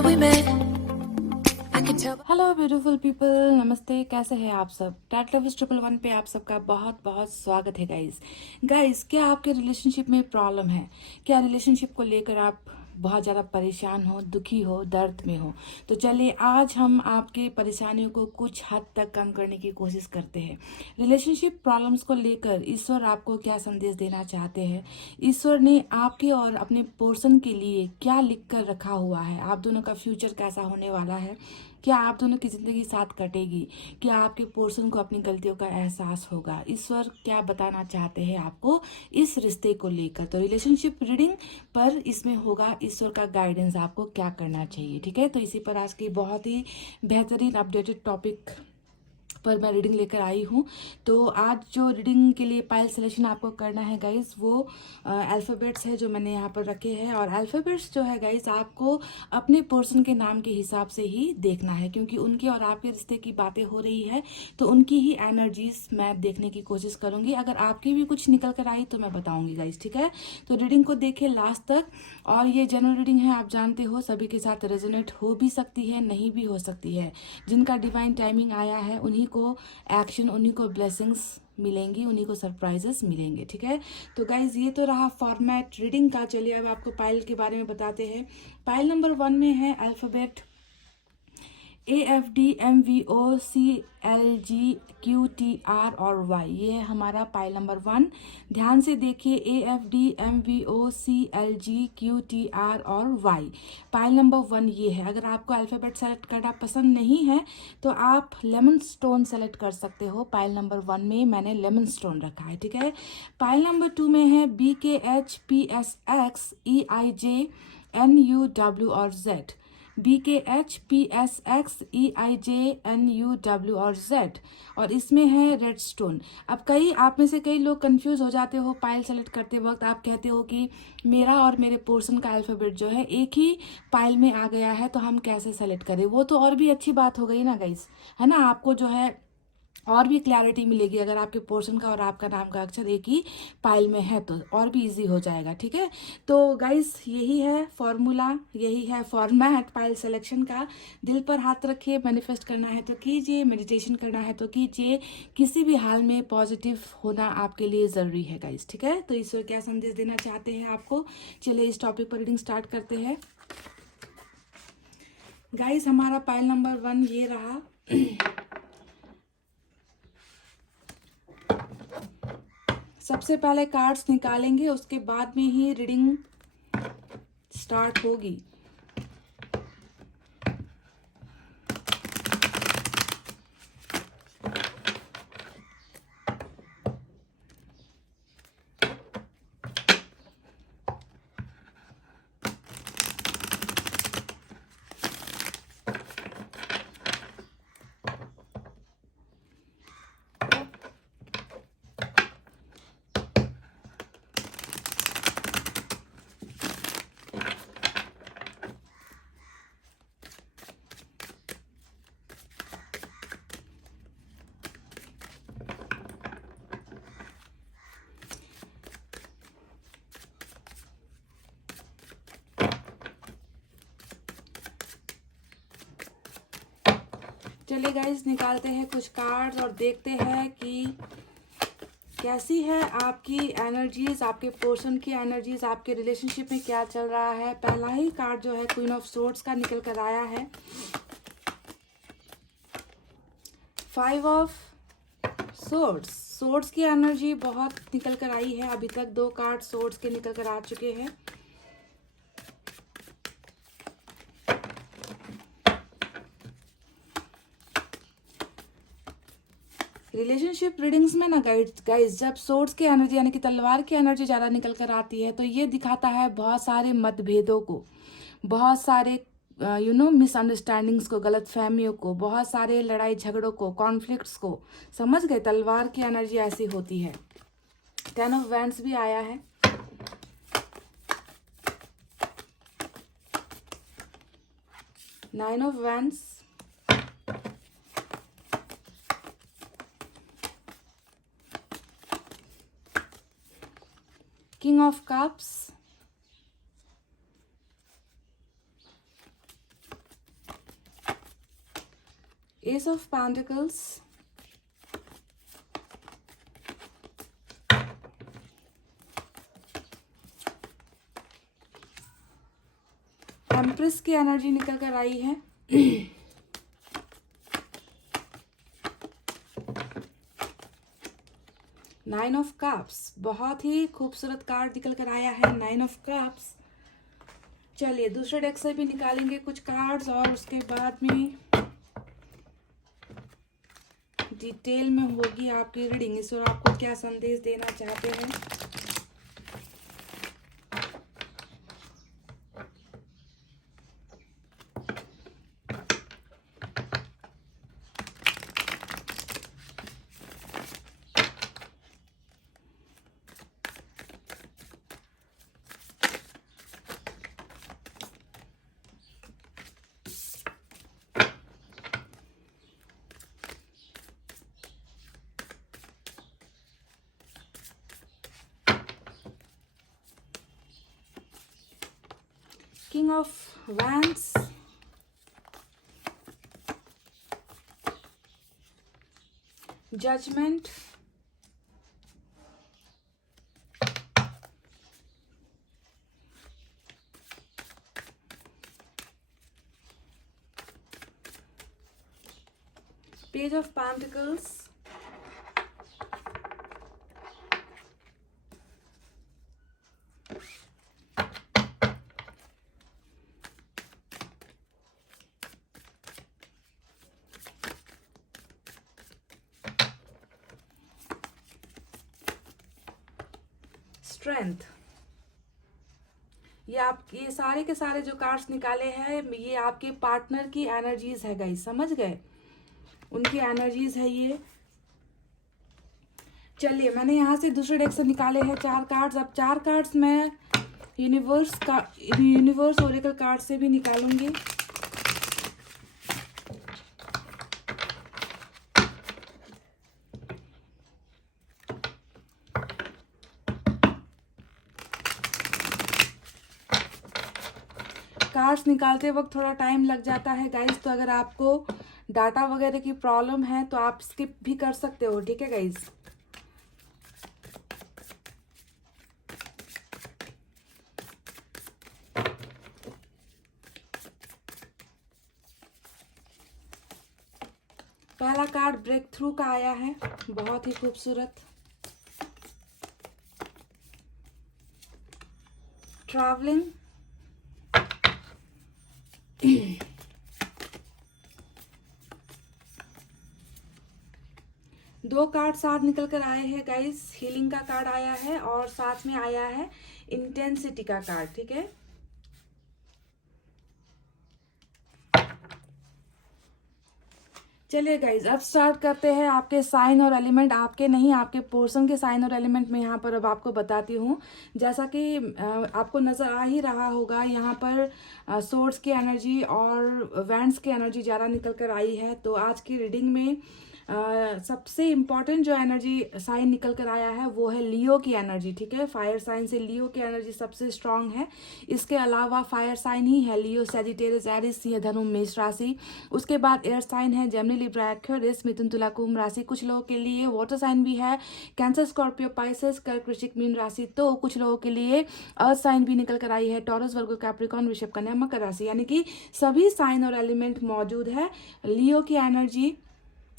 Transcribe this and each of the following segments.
remember we met. I can tell. Hello beautiful people, नमस्ते। कैसे हैं आप सब? टैट लव 111 पे आप सबका बहुत बहुत स्वागत है गाइस। क्या आपके रिलेशनशिप में प्रॉब्लम है? क्या रिलेशनशिप को लेकर आप बहुत ज़्यादा परेशान हो, दुखी हो, दर्द में हो? तो चलिए आज हम आपके परेशानियों को कुछ हद तक कम करने की कोशिश करते हैं। रिलेशनशिप प्रॉब्लम्स को लेकर ईश्वर आपको क्या संदेश देना चाहते हैं? ईश्वर ने आपके और अपने पोर्शन के लिए क्या लिख कर रखा हुआ है? आप दोनों का फ्यूचर कैसा होने वाला है? क्या आप दोनों की ज़िंदगी साथ कटेगी? क्या आपके पोर्शन को अपनी गलतियों का एहसास होगा? ईश्वर क्या बताना चाहते हैं आपको इस रिश्ते को लेकर? तो रिलेशनशिप रीडिंग पर इसमें होगा ईश्वर का गाइडेंस, आपको क्या करना चाहिए। ठीक है, तो इसी पर आज की बहुत ही बेहतरीन अपडेटेड टॉपिक पर मैं रीडिंग लेकर आई हूँ। तो आज जो रीडिंग के लिए पाइल सिलेक्शन आपको करना है गाइस, वो अल्फ़ाबेट्स है जो मैंने यहाँ पर रखे हैं। और अल्फ़ाबेट्स जो है गाइस, आपको अपने पर्सन के नाम के हिसाब से ही देखना है, क्योंकि उनके और आपके रिश्ते की बातें हो रही है तो उनकी ही एनर्जीज मैं देखने की कोशिश करूँगी। अगर आपकी भी कुछ निकल कर आई तो मैं बताऊँगी गाइस। ठीक है, तो रीडिंग को देखें लास्ट तक। और ये जनरल रीडिंग है, आप जानते हो, सभी के साथ रेजोनेट हो भी सकती है, नहीं भी हो सकती है। जिनका डिवाइन टाइमिंग आया है उन्हीं को एक्शन, उन्हीं को ब्लेसिंग्स मिलेंगी, उन्हीं को सरप्राइजेस मिलेंगे। ठीक है, तो गाइज ये तो रहा फॉर्मेट रीडिंग का। चलिए अब आपको पाइल के बारे में बताते हैं। पाइल नंबर 1 में है अल्फ़ाबेट AFDMVOCLGQTR और Y। ये है हमारा पाइल नंबर 1। ध्यान से देखिए, AFDMVOCLGQTR और Y पाइल नंबर 1 ये है। अगर आपको अल्फ़ाबेट सेलेक्ट करना पसंद नहीं है तो आप लेमन स्टोन सेलेक्ट कर सकते हो। पाइल नंबर 1 में मैंने लेमन स्टोन रखा है। ठीक है, पाइल नंबर 2 में है BKHPSXEIJNUW और Z। BKHPSXEIJNUW और Z, और इसमें है रेड स्टोन। अब आप में से कई लोग कंफ्यूज हो जाते हो पाइल सेलेक्ट करते वक्त। आप कहते हो कि मेरा और मेरे पोर्शन का अल्फ़ाबेट जो है एक ही पाइल में आ गया है, तो हम कैसे सेलेक्ट करें? वो तो और भी अच्छी बात हो गई ना गाइस, है ना। आपको जो है और भी क्लैरिटी मिलेगी अगर आपके पोर्शन का और आपका नाम का अक्षर एक ही पाइल में है, तो और भी इजी हो जाएगा। ठीक है, तो गाइस यही है फॉर्मूला, यही है फॉर्मेट पाइल सिलेक्शन का। दिल पर हाथ रखिए, मैनिफेस्ट करना है तो कीजिए, मेडिटेशन करना है तो कीजिए। किसी भी हाल में पॉजिटिव होना आपके लिए ज़रूरी है गाइस। ठीक है, तो ईश्वर क्या संदेश देना चाहते हैं आपको? चलिए इस टॉपिक पर रीडिंग स्टार्ट करते हैं गाइस। हमारा पाइल नंबर 1 ये रहा। सबसे पहले कार्ड्स निकालेंगे, उसके बाद में ही रीडिंग स्टार्ट होगी। चलिए गाइस, निकालते हैं कुछ कार्ड्स और देखते हैं कि कैसी है आपकी एनर्जीज, आपके पोर्शन की एनर्जीज, आपके रिलेशनशिप में क्या चल रहा है। पहला ही कार्ड जो है क्वीन ऑफ सोर्ड्स का निकल कर आया है। 5 ऑफ सोर्ड्स, सोर्ड्स की एनर्जी बहुत निकल कर आई है। अभी तक 2 कार्ड सोर्ड्स के निकल कर आ चुके हैं। रिलेशनशिप रीडिंग्स में ना गाइस, जब सोर्ड्स की एनर्जी यानी कि तलवार की एनर्जी ज़्यादा निकल कर आती है तो ये दिखाता है बहुत सारे मतभेदों को, बहुत सारे मिसअंडरस्टैंडिंग्स को, गलत फहमियों को, बहुत सारे लड़ाई झगड़ों को, कॉन्फ्लिक्ट्स को। समझ गए, तलवार की एनर्जी ऐसी होती है। 10 ऑफ वैंड्स भी आया है। Nine of wands, king of cups, S of pentacles, empress की एनर्जी निकल कर आई है, नाइन ऑफ कप्स, बहुत ही खूबसूरत कार्ड निकल कर आया है, नाइन ऑफ कप्स। चलिए दूसरे डेक से भी निकालेंगे कुछ कार्ड्स और उसके बाद में डिटेल में होगी आपकी रीडिंग। ईश्वर आपको क्या संदेश देना चाहते हैं। King of Wands, Judgment, Page of Pentacles, strength. ये सारे के सारे जो कार्ड्स निकाले हैं ये आपके पार्टनर की एनर्जीज है गाइस, समझ गए, उनकी एनर्जीज है ये। चलिए मैंने यहाँ से दूसरे डेक से निकाले हैं 4 कार्ड्स। अब 4 कार्ड्स मैं यूनिवर्स ओरेकल कार्ड से भी निकालूंगी। कार्ड्स निकालते वक्त थोड़ा टाइम लग जाता है गाइस, तो अगर आपको डाटा वगैरह की प्रॉब्लम है तो आप स्किप भी कर सकते हो, ठीक है गाइस। पहला कार्ड ब्रेक थ्रू का आया है, बहुत ही खूबसूरत। ट्रैवलिंग, दो कार्ड साथ निकल कर आए हैं गाइस। हीलिंग का कार्ड आया है और साथ में आया है इंटेंसिटी का कार्ड, ठीक है। चलिए गाइज अब स्टार्ट करते हैं आपके साइन और एलिमेंट, आपके नहीं आपके पोर्शन के साइन और एलिमेंट में यहाँ पर अब आपको बताती हूँ। जैसा कि आपको नज़र आ ही रहा होगा यहाँ पर सोर्स की एनर्जी और वैंड्स की एनर्जी ज़्यादा निकल कर आई है। तो आज की रीडिंग में सबसे इम्पॉर्टेंट जो एनर्जी साइन निकल कर आया है वो है लियो की एनर्जी, ठीक है। फायर साइन से लियो की एनर्जी सबसे स्ट्रांग है। इसके अलावा फायर साइन ही है लियो, सैजिटेरियस, एरिस, सिंह, धनु, मेष राशि। उसके बाद एयर साइन है जेमिनी, लिब्रा, एक्वेरियस, मिथुन, तुला, कुंभ राशि। कुछ लोगों के लिए वाटर साइन भी है, कैंसर, स्कॉर्पियो, पाइसेस, कर्क, वृश्चिक, मीन राशि। तो कुछ लोगों के लिए अर्थ साइन भी निकल कर आई है, टॉरस, वर्गो, कैप्रिकॉर्न, वृषभ, कन्या, मकर राशि। यानी कि सभी साइन और एलिमेंट मौजूद है। लियो की एनर्जी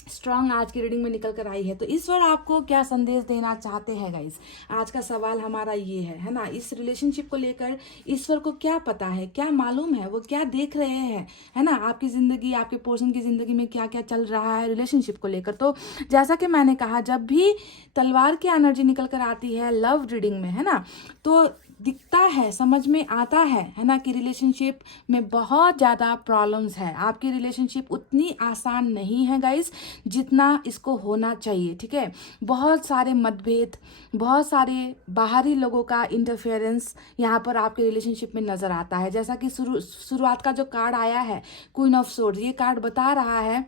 स्ट्रांग आज की रीडिंग में निकल कर आई है। तो ईश्वर आपको क्या संदेश देना चाहते हैं गाइस, आज का सवाल हमारा ये है ना। इस रिलेशनशिप को लेकर ईश्वर को क्या पता है, क्या मालूम है, वो क्या देख रहे हैं, है ना। आपकी जिंदगी, आपके पर्सन की जिंदगी में क्या क्या चल रहा है रिलेशनशिप को लेकर। तो जैसा कि मैंने कहा, जब भी तलवार की एनर्जी निकल कर आती है लव रीडिंग में, है ना, तो दिखता है, समझ में आता है ना, कि रिलेशनशिप में बहुत ज़्यादा प्रॉब्लम्स है। आपकी रिलेशनशिप उतनी आसान नहीं है गाइस जितना इसको होना चाहिए, ठीक है। बहुत सारे मतभेद, बहुत सारे बाहरी लोगों का इंटरफेरेंस यहाँ पर आपके रिलेशनशिप में नज़र आता है। जैसा कि शुरुआत का जो कार्ड आया है क्वीन ऑफ सोर्ड्स, ये कार्ड बता रहा है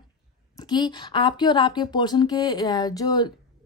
कि आपके और आपके पर्सन के जो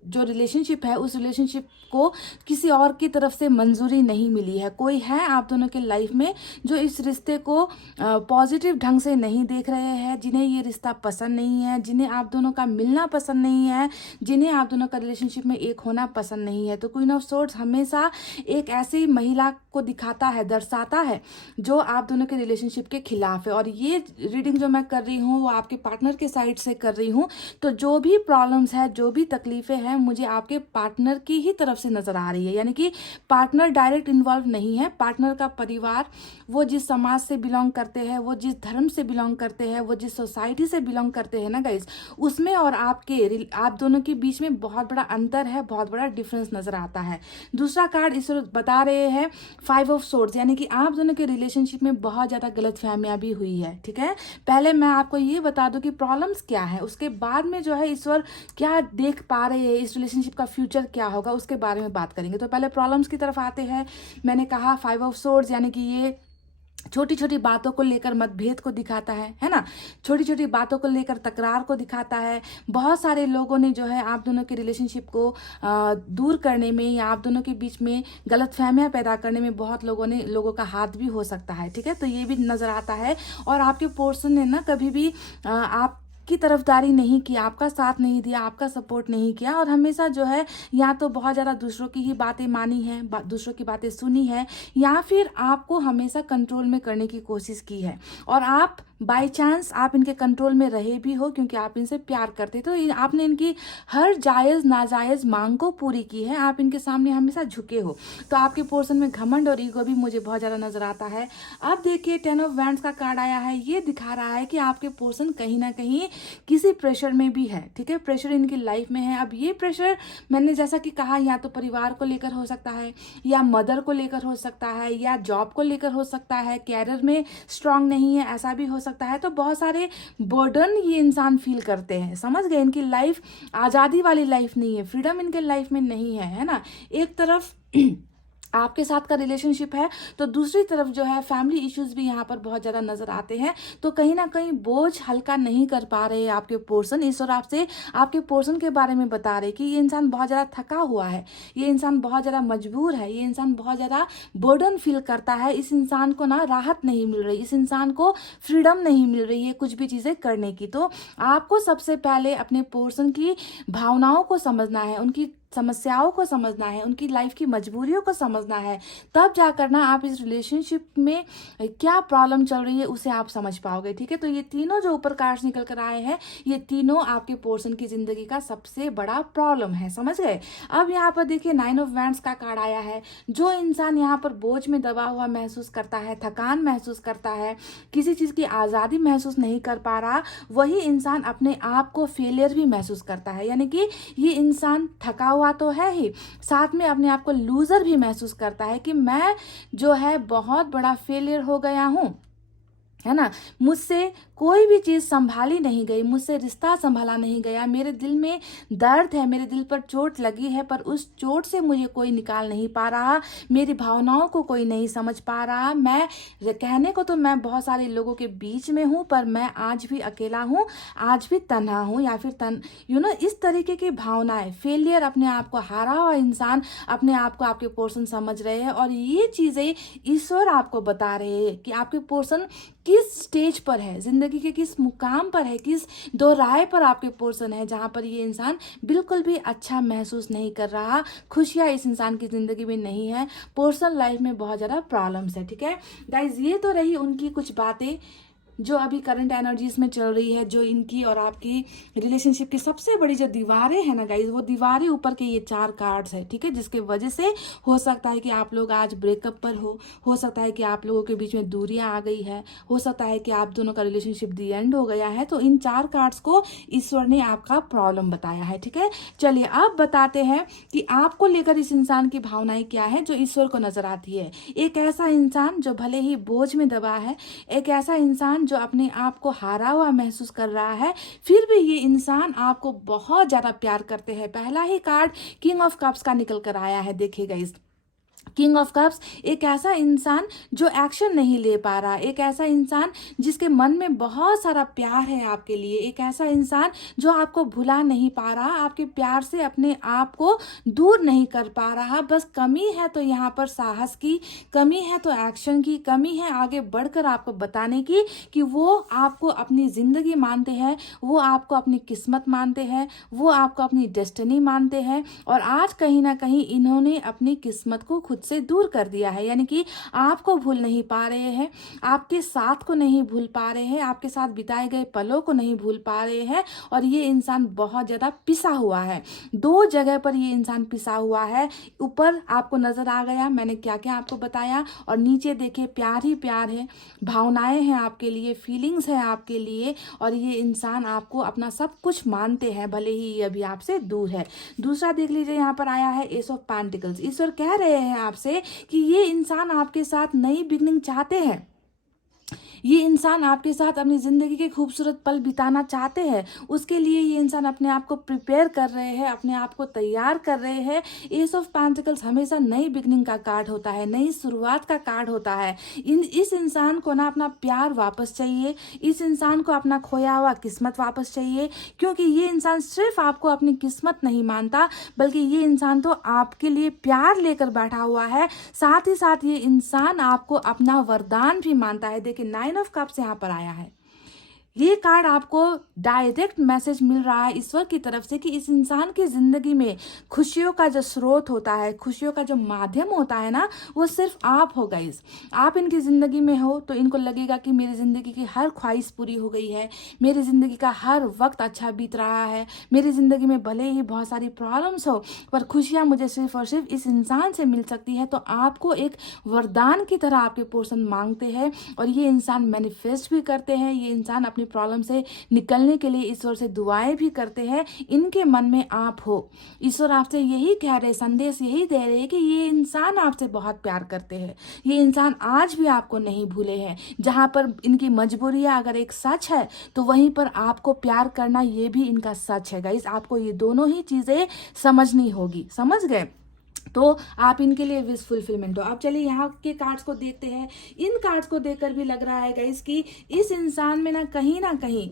जो रिलेशनशिप है उस रिलेशनशिप को किसी और की तरफ से मंजूरी नहीं मिली है। कोई है आप दोनों के लाइफ में जो इस रिश्ते को पॉजिटिव ढंग से नहीं देख रहे हैं, जिन्हें ये रिश्ता पसंद नहीं है, जिन्हें आप दोनों का मिलना पसंद नहीं है, जिन्हें आप दोनों का रिलेशनशिप में एक होना पसंद नहीं है। तो क्वीन ऑफ सोर्ड्स हमेशा एक ऐसी महिला को दिखाता है, दर्शाता है जो आप दोनों के रिलेशनशिप के खिलाफ है। और ये रीडिंग जो मैं कर रही हूँ वो आपके पार्टनर के साइड से कर रही हूँ। तो जो भी प्रॉब्लम्स है, जो भी तकलीफें हैं, मुझे आपके पार्टनर की ही तरफ से नजर आ रही है। यानी कि पार्टनर डायरेक्ट इन्वॉल्व नहीं है। पार्टनर का परिवार, वो जिस समाज से बिलोंग करते हैं, वो जिस धर्म से बिलोंग करते हैं, वो जिस सोसाइटी से बिलोंग करते हैं ना गाइज, उसमें और आप दोनों के बीच में बहुत बड़ा अंतर है, बहुत बड़ा डिफरेंस नजर आता है। दूसरा कार्ड इस बता रहे हैं 5 ऑफ सोर्ड्स, यानी कि आप दोनों के रिलेशनशिप में बहुत ज्यादा गलतफहमियां भी हुई है। ठीक है, पहले मैं आपको ये बता दूं कि प्रॉब्लम्स क्या है, उसके बाद में जो है ईश्वर क्या देख पा रहे हैं, इस रिलेशनशिप का फ्यूचर क्या होगा, उसके बारे में बात करेंगे। तो पहले प्रॉब्लम्स की तरफ आते हैं। मैंने कहा 5 ऑफ सोर्ड्स यानी कि ये छोटी छोटी बातों को लेकर मतभेद को दिखाता है ना, छोटी छोटी बातों को लेकर तकरार को दिखाता है। बहुत सारे लोगों ने जो है आप दोनों के रिलेशनशिप को दूर करने में या आप दोनों के बीच में गलतफहमियां पैदा करने में बहुत लोगों का हाथ भी हो सकता है। ठीक है, तो ये भी नजर आता है। और आपके पर्सन ने ना कभी भी आप की तरफदारी नहीं की, आपका साथ नहीं दिया, आपका सपोर्ट नहीं किया, और हमेशा जो है या तो बहुत ज़्यादा दूसरों की ही बातें मानी है, दूसरों की बातें सुनी है, या फिर आपको हमेशा कंट्रोल में करने की कोशिश की है। और आप बाय चांस आप इनके कंट्रोल में रहे भी हो क्योंकि आप इनसे प्यार करते, तो आपने इनकी हर जायज़ नाजायज़ मांग को पूरी की है। आप इनके सामने हमेशा झुके हो। तो आपके पोर्शन में घमंड और ईगो भी मुझे बहुत ज़्यादा नजर आता है। अब देखिए 10 ऑफ वैंड्स का कार्ड आया है। ये दिखा रहा है कि आपके पोर्शन कहीं ना कहीं किसी प्रेशर में भी है। ठीक है, प्रेशर इनकी लाइफ में है। अब ये प्रेशर मैंने जैसा कि कहा, या तो परिवार को लेकर हो सकता है, या मदर को लेकर हो सकता है, या जॉब को लेकर हो सकता है, कैरियर में स्ट्रांग नहीं है ऐसा भी हो सकता है। तो बहुत सारे बर्डन ये इंसान फील करते हैं, समझ गए। इनकी लाइफ आज़ादी वाली लाइफ नहीं है, फ्रीडम इनके लाइफ में नहीं है ना। एक तरफ आपके साथ का रिलेशनशिप है तो दूसरी तरफ जो है फैमिली इश्यूज भी यहाँ पर बहुत ज़्यादा नजर आते हैं। तो कहीं ना कहीं बोझ हल्का नहीं कर पा रहे आपके पोर्शन। ईश्वर आपसे आपके पोर्शन के बारे में बता रहे कि ये इंसान बहुत ज़्यादा थका हुआ है, ये इंसान बहुत ज़्यादा मजबूर है, ये इंसान बहुत ज़्यादा बर्डन फील करता है। इस इंसान को ना राहत नहीं मिल रही, इस इंसान को फ्रीडम नहीं मिल रही है कुछ भी चीज़ें करने की। तो आपको सबसे पहले अपने पोर्शन की भावनाओं को समझना है, उनकी समस्याओं को समझना है, उनकी लाइफ की मजबूरियों को समझना है। तब जाकर ना आप इस रिलेशनशिप में क्या प्रॉब्लम चल रही है उसे आप समझ पाओगे। ठीक है, तो ये तीनों जो ऊपर कार्ड्स निकल कर आए हैं, ये तीनों आपके पोर्शन की जिंदगी का सबसे बड़ा प्रॉब्लम है, समझ गए। अब यहाँ पर देखिए 9 ऑफ वैंड्स का कार्ड आया है। जो इंसान यहाँ पर बोझ में दबा हुआ महसूस करता है, थकान महसूस करता है, किसी चीज की आजादी महसूस नहीं कर पा रहा, वही इंसान अपने आप को फेलियर भी महसूस करता है। यानी कि ये इंसान थका हुआ तो है ही, साथ में अपने आप को लूजर भी महसूस करता है कि मैं जो है बहुत बड़ा फेलियर हो गया हूं, है ना, मुझसे कोई भी चीज़ संभाली नहीं गई, मुझसे रिश्ता संभाला नहीं गया, मेरे दिल में दर्द है, मेरे दिल पर चोट लगी है, पर उस चोट से मुझे कोई निकाल नहीं पा रहा, मेरी भावनाओं को कोई नहीं समझ पा रहा। मैं कहने को तो मैं बहुत सारे लोगों के बीच में हूँ, पर मैं आज भी अकेला हूँ, आज भी तन्हा हूँ, या फिर इस तरीके की भावनाएं, फेलियर, अपने आप को हारा हुआ इंसान अपने आप को आपके पोर्शन समझ रहे हैं। और ये चीज़ें ईश्वर आपको बता रहे हैं कि आपके पोर्शन किस स्टेज पर है, जिंदगी के किस मुकाम पर है, किस दोराहे पर आपके पोर्शन है, जहां पर ये इंसान बिल्कुल भी अच्छा महसूस नहीं कर रहा, खुशियां इस इंसान की जिंदगी में नहीं है, पर्सनल लाइफ में बहुत ज़्यादा प्रॉब्लम्स है। ठीक है गाइज, ये तो रही उनकी कुछ बातें जो अभी करंट एनर्जीज में चल रही है, जो इनकी और आपकी रिलेशनशिप की सबसे बड़ी जो दीवारें हैं ना गाइज, वो दीवारें ऊपर के ये 4 कार्ड्स है। ठीक है, जिसके वजह से हो सकता है कि आप लोग आज ब्रेकअप पर हो सकता है कि आप लोगों के बीच में दूरियां आ गई है, हो सकता है कि आप दोनों का रिलेशनशिप दी एंड हो गया है। तो इन 4 कार्ड्स को ईश्वर ने आपका प्रॉब्लम बताया है। ठीक है, चलिए अब बताते हैं कि आपको लेकर इस इंसान की भावनाएं क्या है जो ईश्वर को नजर आती है। एक ऐसा इंसान जो भले ही बोझ में दबा है, एक ऐसा इंसान जो अपने आप को हारा हुआ महसूस कर रहा है, फिर भी ये इंसान आपको बहुत ज्यादा प्यार करते हैं। पहला ही कार्ड किंग ऑफ कप्स का निकल कर आया है। देखिएगा, इस किंग ऑफ कप्स एक ऐसा इंसान जो एक्शन नहीं ले पा रहा, एक ऐसा इंसान जिसके मन में बहुत सारा प्यार है आपके लिए, एक ऐसा इंसान जो आपको भुला नहीं पा रहा, आपके प्यार से अपने आप को दूर नहीं कर पा रहा। बस कमी है तो यहाँ पर साहस की, कमी है तो एक्शन की, कमी है आगे बढ़कर आपको बताने की कि वो आपको अपनी ज़िंदगी मानते हैं, वो आपको अपनी किस्मत मानते हैं, वो आपको अपनी डेस्टिनी मानते हैं। और आज कहीं ना कहीं इन्होंने अपनी किस्मत को खुद से दूर कर दिया है, यानी कि आपको भूल नहीं पा रहे हैं, आपके साथ को नहीं भूल पा रहे हैं, आपके साथ बिताए गए पलों को नहीं भूल पा रहे हैं। और ये इंसान बहुत ज़्यादा पिसा हुआ है, दो जगह पर ये इंसान पिसा हुआ है। ऊपर आपको नज़र आ गया मैंने क्या क्या आपको बताया, और नीचे देखिए प्यार ही प्यार है, भावनाएं हैं आपके लिए, फीलिंग्स है आपके लिए, और ये इंसान आपको अपना सब कुछ मानते हैं भले ही ये अभी आपसे दूर है। दूसरा देख लीजिए, यहाँ पर आया है एस ऑफ पेंटिकल्स। ईश्वर कह रहे हैं आपसे कि ये इंसान आपके साथ नई बिगनिंग चाहते हैं, ये इंसान आपके साथ अपनी ज़िंदगी के खूबसूरत पल बिताना चाहते हैं। उसके लिए ये इंसान अपने आप को प्रिपेयर कर रहे हैं, अपने आप को तैयार कर रहे हैं। एस ऑफ पेंटिकल्स हमेशा नई बिगनिंग का कार्ड होता है, नई शुरुआत का कार्ड होता है। इस इंसान को ना अपना प्यार वापस चाहिए, इस इंसान को अपना खोया हुआ किस्मत वापस चाहिए, क्योंकि ये इंसान सिर्फ आपको अपनी किस्मत नहीं मानता, बल्कि ये इंसान तो आपके लिए प्यार लेकर बैठा हुआ है। साथ ही साथ ये इंसान आपको अपना वरदान भी मानता है। देखिए 9 ऑफ कप्स यहाँ पर आया है, ये कार्ड आपको डायरेक्ट मैसेज मिल रहा है ईश्वर की तरफ से कि इस इंसान की ज़िंदगी में खुशियों का जो स्रोत होता है, खुशियों का जो माध्यम होता है ना, वो सिर्फ आप हो गाइस। आप इनकी ज़िंदगी में हो तो इनको लगेगा कि मेरी ज़िंदगी की हर ख्वाहिश पूरी हो गई है, मेरी ज़िंदगी का हर वक्त अच्छा बीत रहा है, मेरी ज़िंदगी में भले ही बहुत सारी प्रॉब्लम्स हो पर खुशियाँ मुझे सिर्फ और सिर्फ इस इंसान से मिल सकती है। तो आपको एक वरदान की तरह आपके पोर्शन मांगते हैं, और ये इंसान मैनिफेस्ट भी करते हैं, ये इंसान अपनी प्रॉब्लम से निकलने के लिए ईश्वर से दुआएं भी करते हैं। इनके मन में आप हो, ईश्वर आपसे यही कह रहे, संदेश यही दे रहे हैं कि ये इंसान आपसे बहुत प्यार करते हैं, ये इंसान आज भी आपको नहीं भूले हैं। जहां पर इनकी मजबूरियां अगर एक सच है तो वहीं पर आपको प्यार करना ये भी इनका सच है गाइस। आपको ये दोनों ही चीजें समझनी होगी, समझ गए? तो आप इनके लिए विश फुलफिलमेंट हो। अब चलिए यहाँ के कार्ड्स को देखते हैं। इन कार्ड्स को देखकर भी लग रहा है गाइस कि इस इंसान में ना कहीं ना कहीं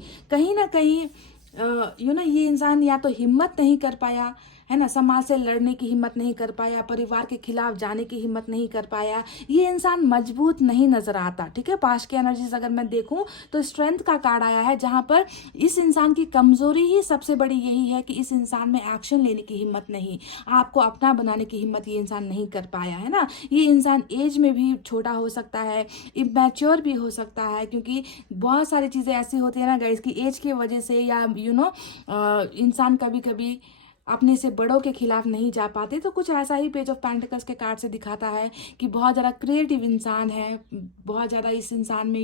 ये इंसान या तो हिम्मत नहीं कर पाया है ना, समाज से लड़ने की हिम्मत नहीं कर पाया, परिवार के खिलाफ जाने की हिम्मत नहीं कर पाया, ये इंसान मजबूत नहीं नजर आता। ठीक है, पास्ट की एनर्जीज अगर मैं देखूं तो स्ट्रेंथ का कार्ड आया है, जहां पर इस इंसान की कमजोरी ही सबसे बड़ी यही है कि इस इंसान में एक्शन लेने की हिम्मत नहीं, आपको अपना बनाने की हिम्मत ये इंसान नहीं कर पाया है ना। ये इंसान एज में भी छोटा हो सकता है, इमैच्योर भी हो सकता है, क्योंकि बहुत सारी चीज़ें ऐसी होती है ना गाइस कि एज की वजह से या इंसान कभी कभी अपने से बड़ों के खिलाफ नहीं जा पाते। तो कुछ ऐसा ही पेज ऑफ पेंटिकल्स के कार्ड से दिखाता है कि बहुत ज़्यादा क्रिएटिव इंसान है, बहुत ज़्यादा इस इंसान में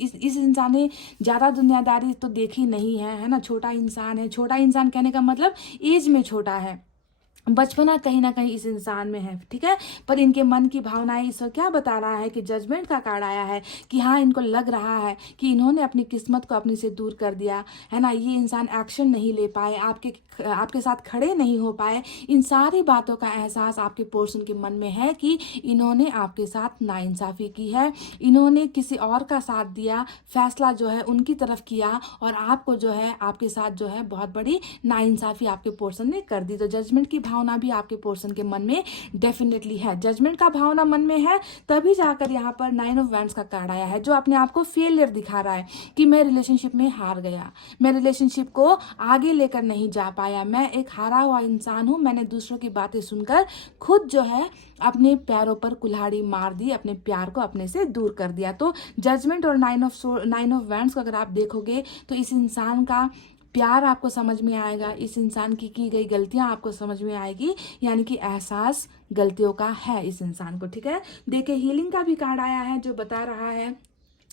इस इंसान ने ज़्यादा दुनियादारी तो देखी नहीं है ना। छोटा इंसान है, छोटा इंसान कहने का मतलब एज में छोटा है, बचपना कहीं ना कहीं इस इंसान में है। ठीक है, पर इनके मन की भावनाएं ईश्वर क्या बता रहा है कि जजमेंट का कार्ड आया है कि हाँ, इनको लग रहा है कि इन्होंने अपनी किस्मत को अपने से दूर कर दिया है ना। ये इंसान एक्शन नहीं ले पाए, आपके साथ खड़े नहीं हो पाए। इन सारी बातों का एहसास आपके पर्सन के मन में है कि इन्होंने आपके साथ नाइंसाफ़ी की है, इन्होंने किसी और का साथ दिया, फैसला जो है उनकी तरफ किया, और आपको जो है आपके साथ जो है बहुत बड़ी नाइंसाफ़ी आपके पर्सन ने कर दी। तो जजमेंट की भावना भी आपके पर्सन के मन में डेफिनेटली है। जजमेंट का भावना मन में है तभी जाकर यहाँ पर 9 ऑफ वैंड्स का कार्ड आया है, जो अपने आप को फेलियर दिखा रहा है कि मैं रिलेशनशिप में हार गया, मैं रिलेशनशिप को आगे लेकर नहीं जा पाया, मैं एक हारा हुआ इंसान हूँ, मैंने दूसरों की बातें सुनकर खुद जो है अपने पैरों पर कुल्हाड़ी मार दी, अपने प्यार को अपने से दूर कर दिया। तो जजमेंट और 9 ऑफ वैंड्स को अगर आप देखोगे तो इस इंसान का प्यार आपको समझ में आएगा, इस इंसान की गई गलतियां आपको समझ में आएगी, यानी कि एहसास गलतियों का है इस इंसान को। ठीक है, देखिए हीलिंग का भी कार्ड आया है जो बता रहा है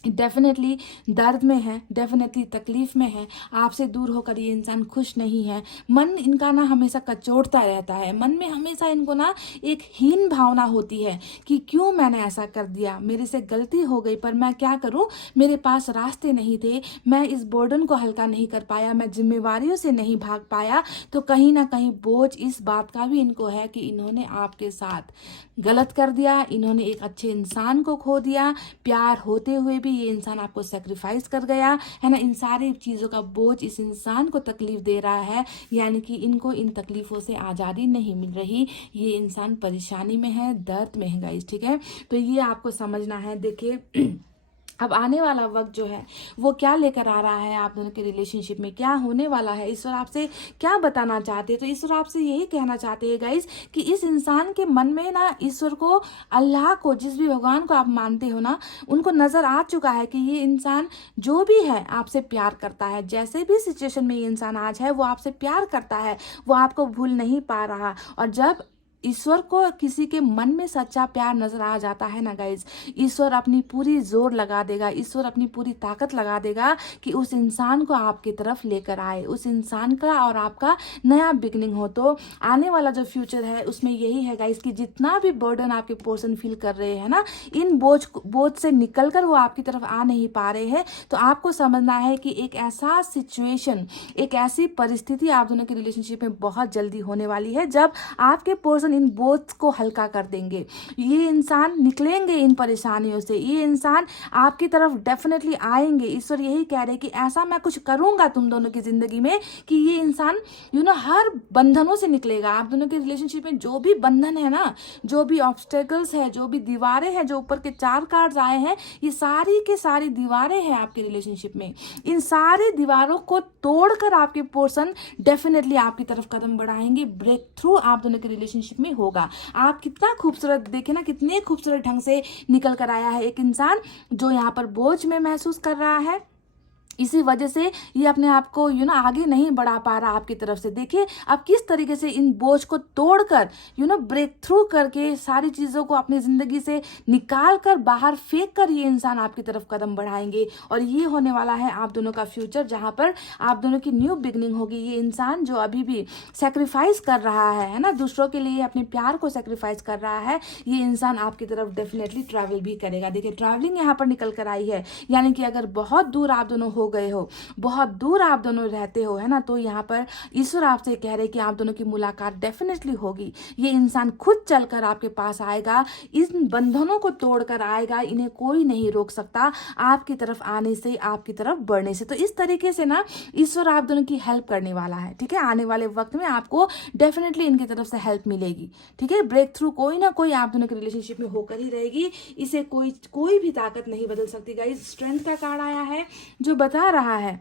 डेफिनेटली दर्द में है, डेफिनेटली तकलीफ में है, आपसे दूर होकर ये इंसान खुश नहीं है। मन इनका ना हमेशा कचोटता रहता है, मन में हमेशा इनको ना एक हीन भावना होती है कि क्यों मैंने ऐसा कर दिया, मेरे से गलती हो गई, पर मैं क्या करूं, मेरे पास रास्ते नहीं थे, मैं इस बर्डन को हल्का नहीं कर पाया, मैं जिम्मेवारियों से नहीं भाग पाया। तो कहीं ना कहीं बोझ इस बात का भी इनको है कि इन्होंने आपके साथ गलत कर दिया, इन्होंने एक अच्छे इंसान को खो दिया, प्यार होते हुए भी ये इंसान आपको सेक्रीफाइस कर गया है ना। इन सारी चीज़ों का बोझ इस इंसान को तकलीफ दे रहा है, यानी कि इनको इन तकलीफ़ों से आज़ादी नहीं मिल रही, ये इंसान परेशानी में है, दर्द में है गाइस, ठीक है। तो ये आपको समझना है। देखिए अब आने वाला वक्त जो है वो क्या लेकर आ रहा है आप दोनों के रिलेशनशिप में, क्या होने वाला है, ईश्वर आपसे क्या बताना चाहते हैं। तो ईश्वर आपसे यही कहना चाहते हैं गाइस कि इस इंसान के मन में ना ईश्वर को, अल्लाह को, जिस भी भगवान को आप मानते हो ना, उनको नज़र आ चुका है कि ये इंसान जो भी है आपसे प्यार करता है, जैसे भी सिचुएशन में ये इंसान आज है वो आपसे प्यार करता है, वो आपको भूल नहीं पा रहा। और जब ईश्वर को किसी के मन में सच्चा प्यार नजर आ जाता है ना गाइज, ईश्वर अपनी पूरी जोर लगा देगा, ईश्वर अपनी पूरी ताकत लगा देगा कि उस इंसान को आपकी तरफ लेकर आए, उस इंसान का और आपका नया बिगनिंग हो। तो आने वाला जो फ्यूचर है उसमें यही है गाइज कि जितना भी बर्डन आपके पर्सन फील कर रहे हैं ना, इन बोझ से निकल कर वो आपकी तरफ आ नहीं पा रहे हैं, तो आपको समझना है कि एक ऐसा सिचुएशन, एक ऐसी परिस्थिति आप दोनों की रिलेशनशिप में बहुत जल्दी होने वाली है जब आपके पर्सन इन बोझ को हल्का कर देंगे। ये इंसान निकलेंगे इन परेशानियों से, ये इंसान आपकी तरफ डेफिनेटली आएंगे। ईश्वर यही कह रहे कि ऐसा मैं कुछ करूंगा तुम दोनों की जिंदगी में कि ये इंसान हर बंधनों से निकलेगा। आप दोनों के रिलेशनशिप में जो भी बंधन है ना, जो भी ऑब्स्टेकल्स है, जो भी दीवारें हैं, जो ऊपर के 4 कार्ड्स आए हैं, ये सारी के सारी दीवारें हैं आपके रिलेशनशिप में। इन सारी दीवारों को तोड़कर आपके पर्सन डेफिनेटली आपकी तरफ कदम बढ़ाएंगे। ब्रेक थ्रू आप दोनों के रिलेशनशिप में होगा। आप कितना खूबसूरत, देखे ना कितने खूबसूरत ढंग से निकल कर आया है एक इंसान जो यहाँ पर बोझ में महसूस कर रहा है। इसी वजह से ये अपने आप को आगे नहीं बढ़ा पा रहा आपकी तरफ से। देखिए अब किस तरीके से इन बोझ को तोड़कर ब्रेक थ्रू करके सारी चीज़ों को अपनी ज़िंदगी से निकाल कर बाहर फेंक कर ये इंसान आपकी तरफ कदम बढ़ाएंगे। और ये होने वाला है आप दोनों का फ्यूचर, जहाँ पर आप दोनों की न्यू बिगनिंग होगी। ये इंसान जो अभी भी सेक्रीफाइस कर रहा है ना, दूसरों के लिए अपने प्यार को सेक्रीफाइस कर रहा है, ये इंसान आपकी तरफ डेफिनेटली ट्रैवल भी करेगा। देखिए ट्रैवलिंग यहाँ पर निकल कर आई है, यानी कि अगर बहुत दूर आप दोनों हो गए हो, बहुत दूर आप दोनों रहते हो, है ना, तो यहाँ पर ईश्वर आपसे कह रहे कि आप दोनों की मुलाकात डेफिनेटली होगी। ये इंसान खुद चलकर आपके पास आएगा, इन बंधनों को तोड़कर आएगा, इन्हें कोई नहीं रोक सकता आपकी तरफ आने से, आपकी तरफ बढ़ने से। तो इस तरीके से ना ईश्वर आप दोनों की हेल्प करने वाला है, ठीक है। आने वाले वक्त में आपको डेफिनेटली इनकी तरफ से हेल्प मिलेगी, ठीक है। ब्रेक थ्रू कोई ना कोई आप दोनों के रिलेशनशिप में होकर ही रहेगी, इसे कोई भी ताकत नहीं बदल सकती गाइस। स्ट्रेंथ का कार्ड आया है जो बता रहा है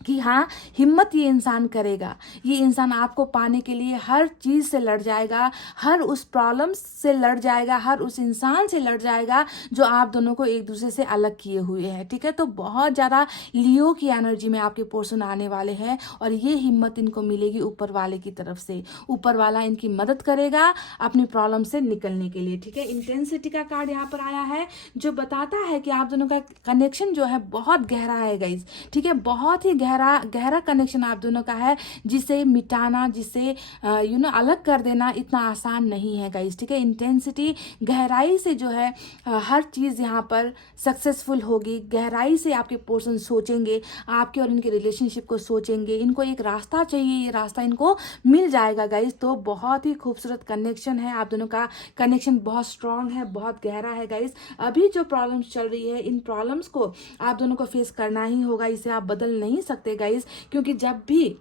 कि हाँ, हिम्मत ये इंसान करेगा, ये इंसान आपको पाने के लिए हर चीज़ से लड़ जाएगा, हर उस प्रॉब्लम से लड़ जाएगा, हर उस इंसान से लड़ जाएगा जो आप दोनों को एक दूसरे से अलग किए हुए हैं, ठीक है। तो बहुत ज़्यादा लियो की एनर्जी में आपके पर्सन आने वाले हैं और ये हिम्मत इनको मिलेगी ऊपर वाले की तरफ से। ऊपर वाला इनकी मदद करेगा अपनी प्रॉब्लम से निकलने के लिए, ठीक है। इंटेंसिटी का कार्ड यहाँ पर आया है जो बताता है कि आप दोनों का कनेक्शन जो है बहुत गहरा है गाइस, ठीक है। बहुत ही गहरा कनेक्शन आप दोनों का है, जिसे मिटाना, जिसे अलग कर देना इतना आसान नहीं है गाइस, ठीक है। इंटेंसिटी, गहराई से जो है हर चीज़ यहाँ पर सक्सेसफुल होगी। गहराई से आपके पर्सन सोचेंगे, आपके और इनके रिलेशनशिप को सोचेंगे, इनको एक रास्ता चाहिए, ये रास्ता इनको मिल जाएगा गाइस। तो बहुत ही खूबसूरत कनेक्शन है, आप दोनों का कनेक्शन बहुत स्ट्रांग है, बहुत गहरा है गाइस। अभी जो प्रॉब्लम्स चल रही है, इन प्रॉब्लम्स को आप दोनों को फेस करना ही होगा, इसे आप बदल नहीं सकते गाइस, क्योंकि जब भी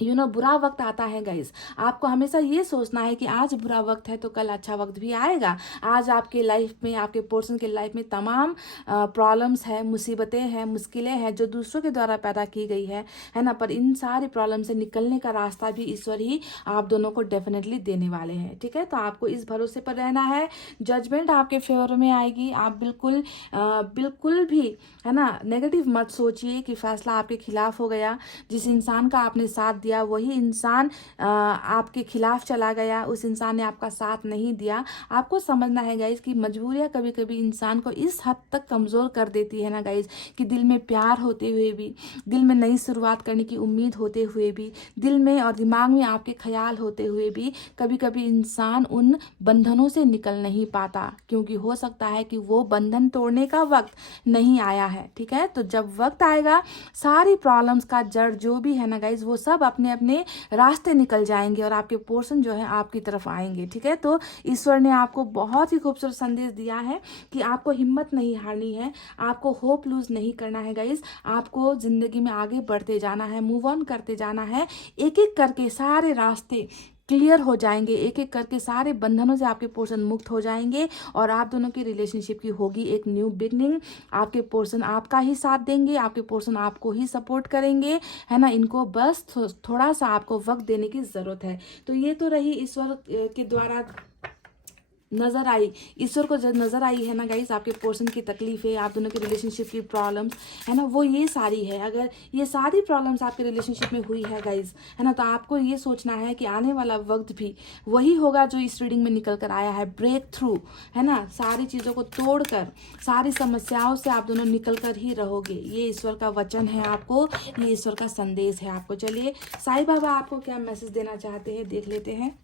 बुरा वक्त आता है गाइस, आपको हमेशा ये सोचना है कि आज बुरा वक्त है तो कल अच्छा वक्त भी आएगा। आज आपके लाइफ में, आपके पर्सन के लाइफ में तमाम प्रॉब्लम्स है, मुसीबतें हैं, मुश्किलें हैं जो दूसरों के द्वारा पैदा की गई है ना, पर इन सारी प्रॉब्लम से निकलने का रास्ता भी ईश्वर ही आप दोनों को डेफिनेटली देने वाले हैं, ठीक है। तो आपको इस भरोसे पर रहना है, जजमेंट आपके फेवर में आएगी। आप बिल्कुल भी, है ना, नेगेटिव मत सोचिए कि फैसला आपके खिलाफ हो गया। जिस इंसान का आपने साथ किया, वही इंसान आपके खिलाफ चला गया, उस इंसान ने आपका साथ नहीं दिया। आपको समझना है गाइज कि मजबूरियाँ कभी कभी इंसान को इस हद तक कमज़ोर कर देती है ना गाइज, कि दिल में प्यार होते हुए भी, दिल में नई शुरुआत करने की उम्मीद होते हुए भी, दिल में और दिमाग में आपके ख्याल होते हुए भी कभी कभी इंसान उन बंधनों से निकल नहीं पाता, क्योंकि हो सकता है कि वो बंधन तोड़ने का वक्त नहीं आया है। ठीक है, तो जब वक्त आएगा सारी प्रॉब्लम्स का जड़ जो भी है ना गाइज, वो सब अपने अपने रास्ते निकल जाएंगे और आपके पोर्शन जो है आपकी तरफ आएंगे। ठीक है, तो ईश्वर ने आपको बहुत ही खूबसूरत संदेश दिया है कि आपको हिम्मत नहीं हारनी है, आपको होप लूज नहीं करना है गाइज, आपको जिंदगी में आगे बढ़ते जाना है, मूव ऑन करते जाना है। एक एक करके सारे रास्ते क्लियर हो जाएंगे, एक एक करके सारे बंधनों से आपके पोर्शन मुक्त हो जाएंगे और आप दोनों की रिलेशनशिप की होगी एक न्यू बिगनिंग। आपके पोर्शन आपका ही साथ देंगे, आपके पोर्शन आपको ही सपोर्ट करेंगे, है ना। इनको बस थोड़ा सा आपको वक्त देने की ज़रूरत है। तो ये तो रही ईश्वर के द्वारा नज़र आई, ईश्वर को जब नज़र आई है ना गाइस आपके पोर्शन की तकलीफें, आप दोनों के रिलेशनशिप की प्रॉब्लम्स, है ना, वो ये सारी है। अगर ये सारी प्रॉब्लम्स आपके रिलेशनशिप में हुई है गाइस, है ना, तो आपको ये सोचना है कि आने वाला वक्त भी वही होगा जो इस रीडिंग में निकल कर आया है, ब्रेक थ्रू, है ना। सारी चीज़ों को तोड़कर, सारी समस्याओं से आप दोनों निकल कर ही रहोगे। ये ईश्वर का वचन है आपको, ये ईश्वर का संदेश है आपको। चलिए साईं बाबा आपको क्या मैसेज देना चाहते हैं देख लेते हैं।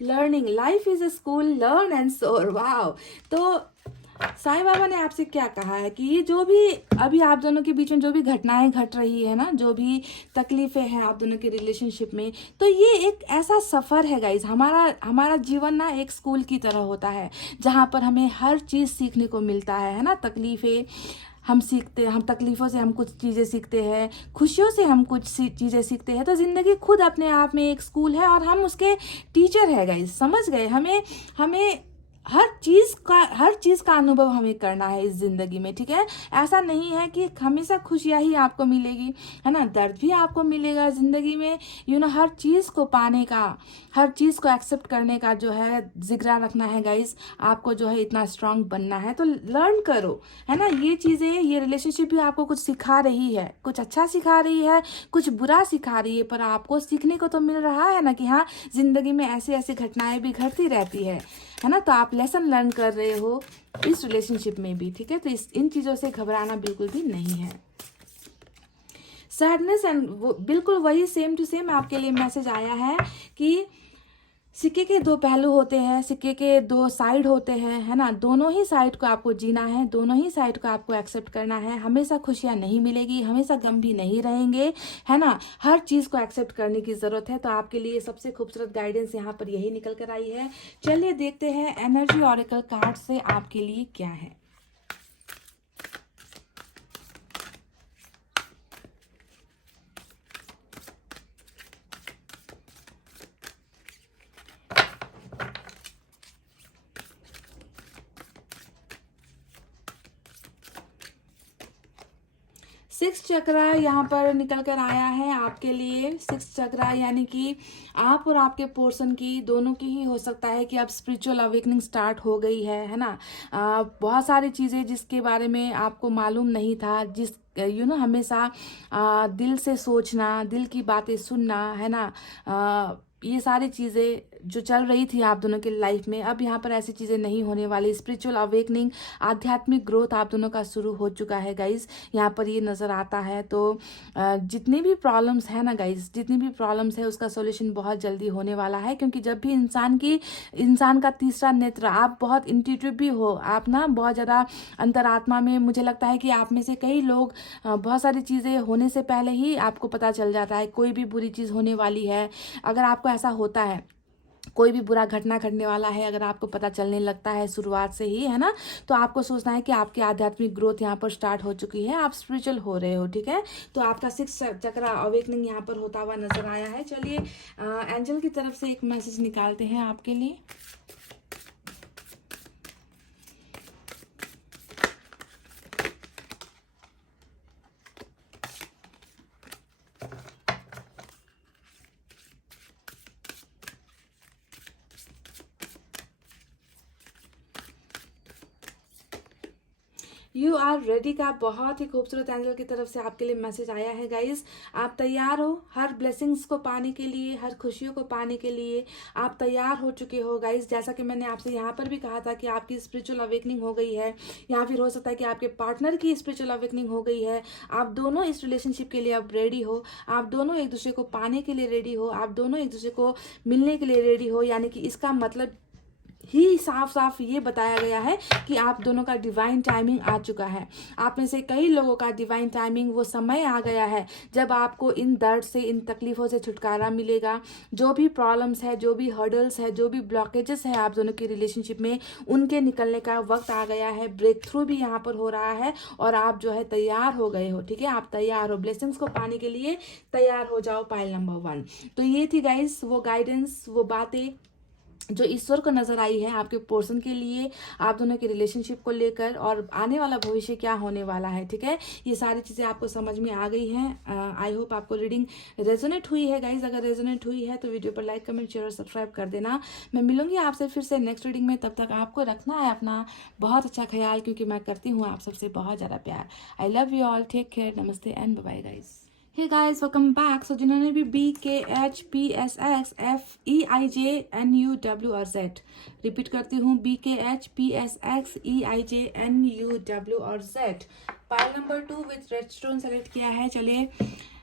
Learning, life is a school, learn and सोर। वाओ। तो साईं बाबा ने आपसे क्या कहा है कि ये जो भी अभी आप दोनों के बीच में जो भी घटनाएं घट रही है ना, जो भी तकलीफें हैं आप दोनों के रिलेशनशिप में, तो ये एक ऐसा सफ़र है गाइज। हमारा जीवन ना एक स्कूल की तरह होता है, जहाँ पर हमें हर चीज़ सीखने को मिलता है ना। तकलीफें हम सीखते हैं, हम तकलीफ़ों से हम कुछ चीज़ें सीखते हैं, खुशियों से हम कुछ चीज़ें सीखते हैं। तो ज़िंदगी खुद अपने आप में एक स्कूल है और हम उसके टीचर है गाइस, समझ गए। हमें हमें हर चीज़ का अनुभव हमें करना है इस ज़िंदगी में। ठीक है, ऐसा नहीं है कि हमेशा खुशियाँ ही आपको मिलेगी, है ना, दर्द भी आपको मिलेगा ज़िंदगी में। हर चीज़ को पाने का, हर चीज़ को एक्सेप्ट करने का जो है जिगरा रखना है गाइस। आपको जो है इतना स्ट्रांग बनना है, तो लर्न करो, है ना। ये चीज़ें, ये रिलेशनशिप भी आपको कुछ सिखा रही है, कुछ अच्छा सिखा रही है, कुछ बुरा सिखा रही है, पर आपको सीखने को तो मिल रहा है ना कि हाँ, ज़िंदगी में ऐसी ऐसी घटनाएं भी घटती रहती है ना। तो आप लेसन लर्न कर रहे हो इस रिलेशनशिप में भी। ठीक है, तो इन चीज़ों से घबराना बिल्कुल भी नहीं है। सैडनेस एंड बिल्कुल वही सेम टू सेम आपके लिए मैसेज आया है कि सिक्के के दो पहलू होते हैं, सिक्के के दो साइड होते हैं, है ना। दोनों ही साइड को आपको जीना है, दोनों ही साइड को आपको एक्सेप्ट करना है। हमेशा खुशियाँ नहीं मिलेगी, हमेशा गम भी नहीं रहेंगे, है ना। हर चीज़ को एक्सेप्ट करने की ज़रूरत है। तो आपके लिए सबसे खूबसूरत गाइडेंस यहाँ पर यही निकल कर आई है। चलिए देखते हैं एनर्जी ऑरेकल कार्ड से आपके लिए क्या है। सिक्स चक्रा यहाँ पर निकल कर आया है आपके लिए। सिक्स चक्रा यानी कि आप और आपके पोर्शन की, दोनों की ही हो सकता है कि अब स्पिरिचुअल अवेकनिंग स्टार्ट हो गई है ना। बहुत सारी चीज़ें जिसके बारे में आपको मालूम नहीं था, जिस हमेशा दिल से सोचना, दिल की बातें सुनना, है ना, ये सारी चीज़ें जो चल रही थी आप दोनों के लाइफ में, अब यहाँ पर ऐसी चीज़ें नहीं होने वाली। स्पिरिचुअल अवेकनिंग, आध्यात्मिक ग्रोथ आप दोनों का शुरू हो चुका है गाइज, यहाँ पर ये नज़र आता है। तो जितनी भी प्रॉब्लम्स है ना गाइज, जितनी भी प्रॉब्लम्स है उसका सॉल्यूशन बहुत जल्दी होने वाला है। क्योंकि जब भी इंसान का तीसरा नेत्र, आप बहुत इंट्यूटिव भी हो, आप ना बहुत ज़्यादा अंतरात्मा में, मुझे लगता है कि आप में से कई लोग बहुत सारी चीज़ें होने से पहले ही आपको पता चल जाता है कोई भी बुरी चीज़ होने वाली है। अगर आपको ऐसा होता है, कोई भी बुरा घटना घटने वाला है, अगर आपको पता चलने लगता है शुरुआत से ही, है ना, तो आपको सोचना है कि आपकी आध्यात्मिक ग्रोथ यहाँ पर स्टार्ट हो चुकी है, आप स्पिरिचुअल हो रहे हो। ठीक है, तो आपका सिक्स चक्रा अवेकनिंग यहाँ पर होता हुआ नजर आया है। चलिए एंजल की तरफ से एक मैसेज निकालते हैं आपके लिए। यू आर रेडी का बहुत ही खूबसूरत एंजल की तरफ से आपके लिए मैसेज आया है गाइज। आप तैयार हो हर ब्लेसिंग्स को पाने के लिए, हर खुशियों को पाने के लिए आप तैयार हो चुके हो गाइज। जैसा कि मैंने आपसे यहाँ पर भी कहा था कि आपकी स्पिरिचुअल अवेकनिंग हो गई है, या फिर हो सकता है कि आपके पार्टनर की स्पिरिचुअल अवेकनिंग हो गई है। आप दोनों इस रिलेशनशिप के लिए अब रेडी हो, आप दोनों एक दूसरे को पाने के लिए रेडी हो, आप दोनों एक दूसरे को मिलने के लिए रेडी हो। यानी कि इसका मतलब ही साफ साफ ये बताया गया है कि आप दोनों का डिवाइन टाइमिंग आ चुका है। आप में से कई लोगों का डिवाइन टाइमिंग, वो समय आ गया है जब आपको इन दर्द से, इन तकलीफों से छुटकारा मिलेगा। जो भी प्रॉब्लम्स है, जो भी हर्डल्स है, जो भी ब्लॉकेजेस है आप दोनों की रिलेशनशिप में, उनके निकलने का वक्त आ गया है। ब्रेक थ्रू भी यहाँ पर हो रहा है और आप जो है तैयार हो गए हो। ठीक है, आप तैयार हो, ब्लेसिंग्स को पाने के लिए तैयार हो जाओ। Pile number 1। तो ये थी गाइस वो गाइडेंस, वो बातें जो ईश्वर को नजर आई है आपके पोर्शन के लिए, आप दोनों के रिलेशनशिप को लेकर, और आने वाला भविष्य क्या होने वाला है। ठीक है, ये सारी चीजें आपको समझ में आ गई हैं। आई होप आपको रीडिंग रेजोनेट हुई है गाइज। अगर रेजोनेट हुई है तो वीडियो पर लाइक, कमेंट, शेयर और सब्सक्राइब कर देना। मैं मिलूंगी आपसे फिर से नेक्स्ट रीडिंग में। तब तक आपको रखना है अपना बहुत अच्छा ख्याल, क्योंकि मैं करती हूँ आप सबसे बहुत ज्यादा प्यार। I love you all, take care, नमस्ते and bye guys. Hey guys, welcome back. So जिन्होंने भी BKHPSXFEIJNUW और Z, रिपीट करती हूँ, BKHPSXEIJNUW और Z, pile number 2 with red stone select किया है। चलिए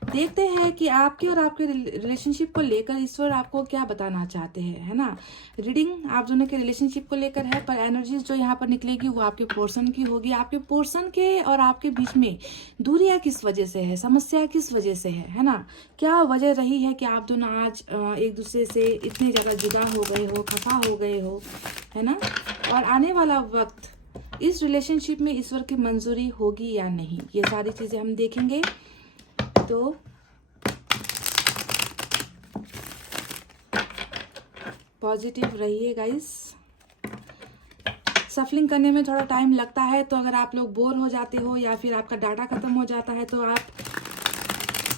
देखते हैं कि आपके और आपके रिलेशनशिप को लेकर ईश्वर आपको क्या बताना चाहते हैं, है ना। रीडिंग आप दोनों के रिलेशनशिप को लेकर है, पर एनर्जीज जो यहाँ पर निकलेगी वो आपके पोर्शन की होगी। आपके पोर्शन के और आपके बीच में दूरियां किस वजह से है, समस्या किस वजह से है ना। क्या वजह रही है कि आप दोनों आज एक दूसरे से इतने ज्यादा जुदा हो गए हो, खफा हो गए हो, है ना। और आने वाला वक्त इस रिलेशनशिप में ईश्वर की मंजूरी होगी या नहीं, ये सारी चीजें हम देखेंगे। तो पॉजिटिव रहिए गाइस। सफलिंग करने में थोड़ा टाइम लगता है, तो अगर आप लोग बोर हो जाते हो या फिर आपका डाटा खत्म हो जाता है तो आप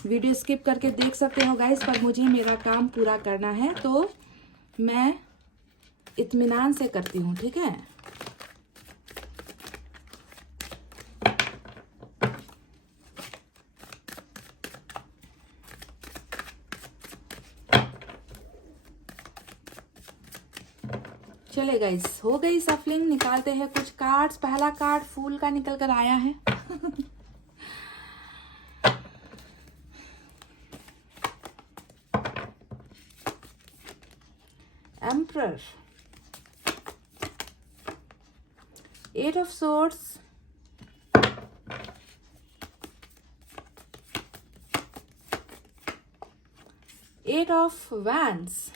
वीडियो स्किप करके देख सकते हो गाइस। पर मुझे मेरा काम पूरा करना है तो मैं इत्मीनान से करती हूँ। ठीक है, चले गाइस, हो गई सफलिंग। निकालते हैं कुछ कार्ड्स। पहला कार्ड फूल का निकल कर आया है। Emperor, 8 of swords, eight of wands.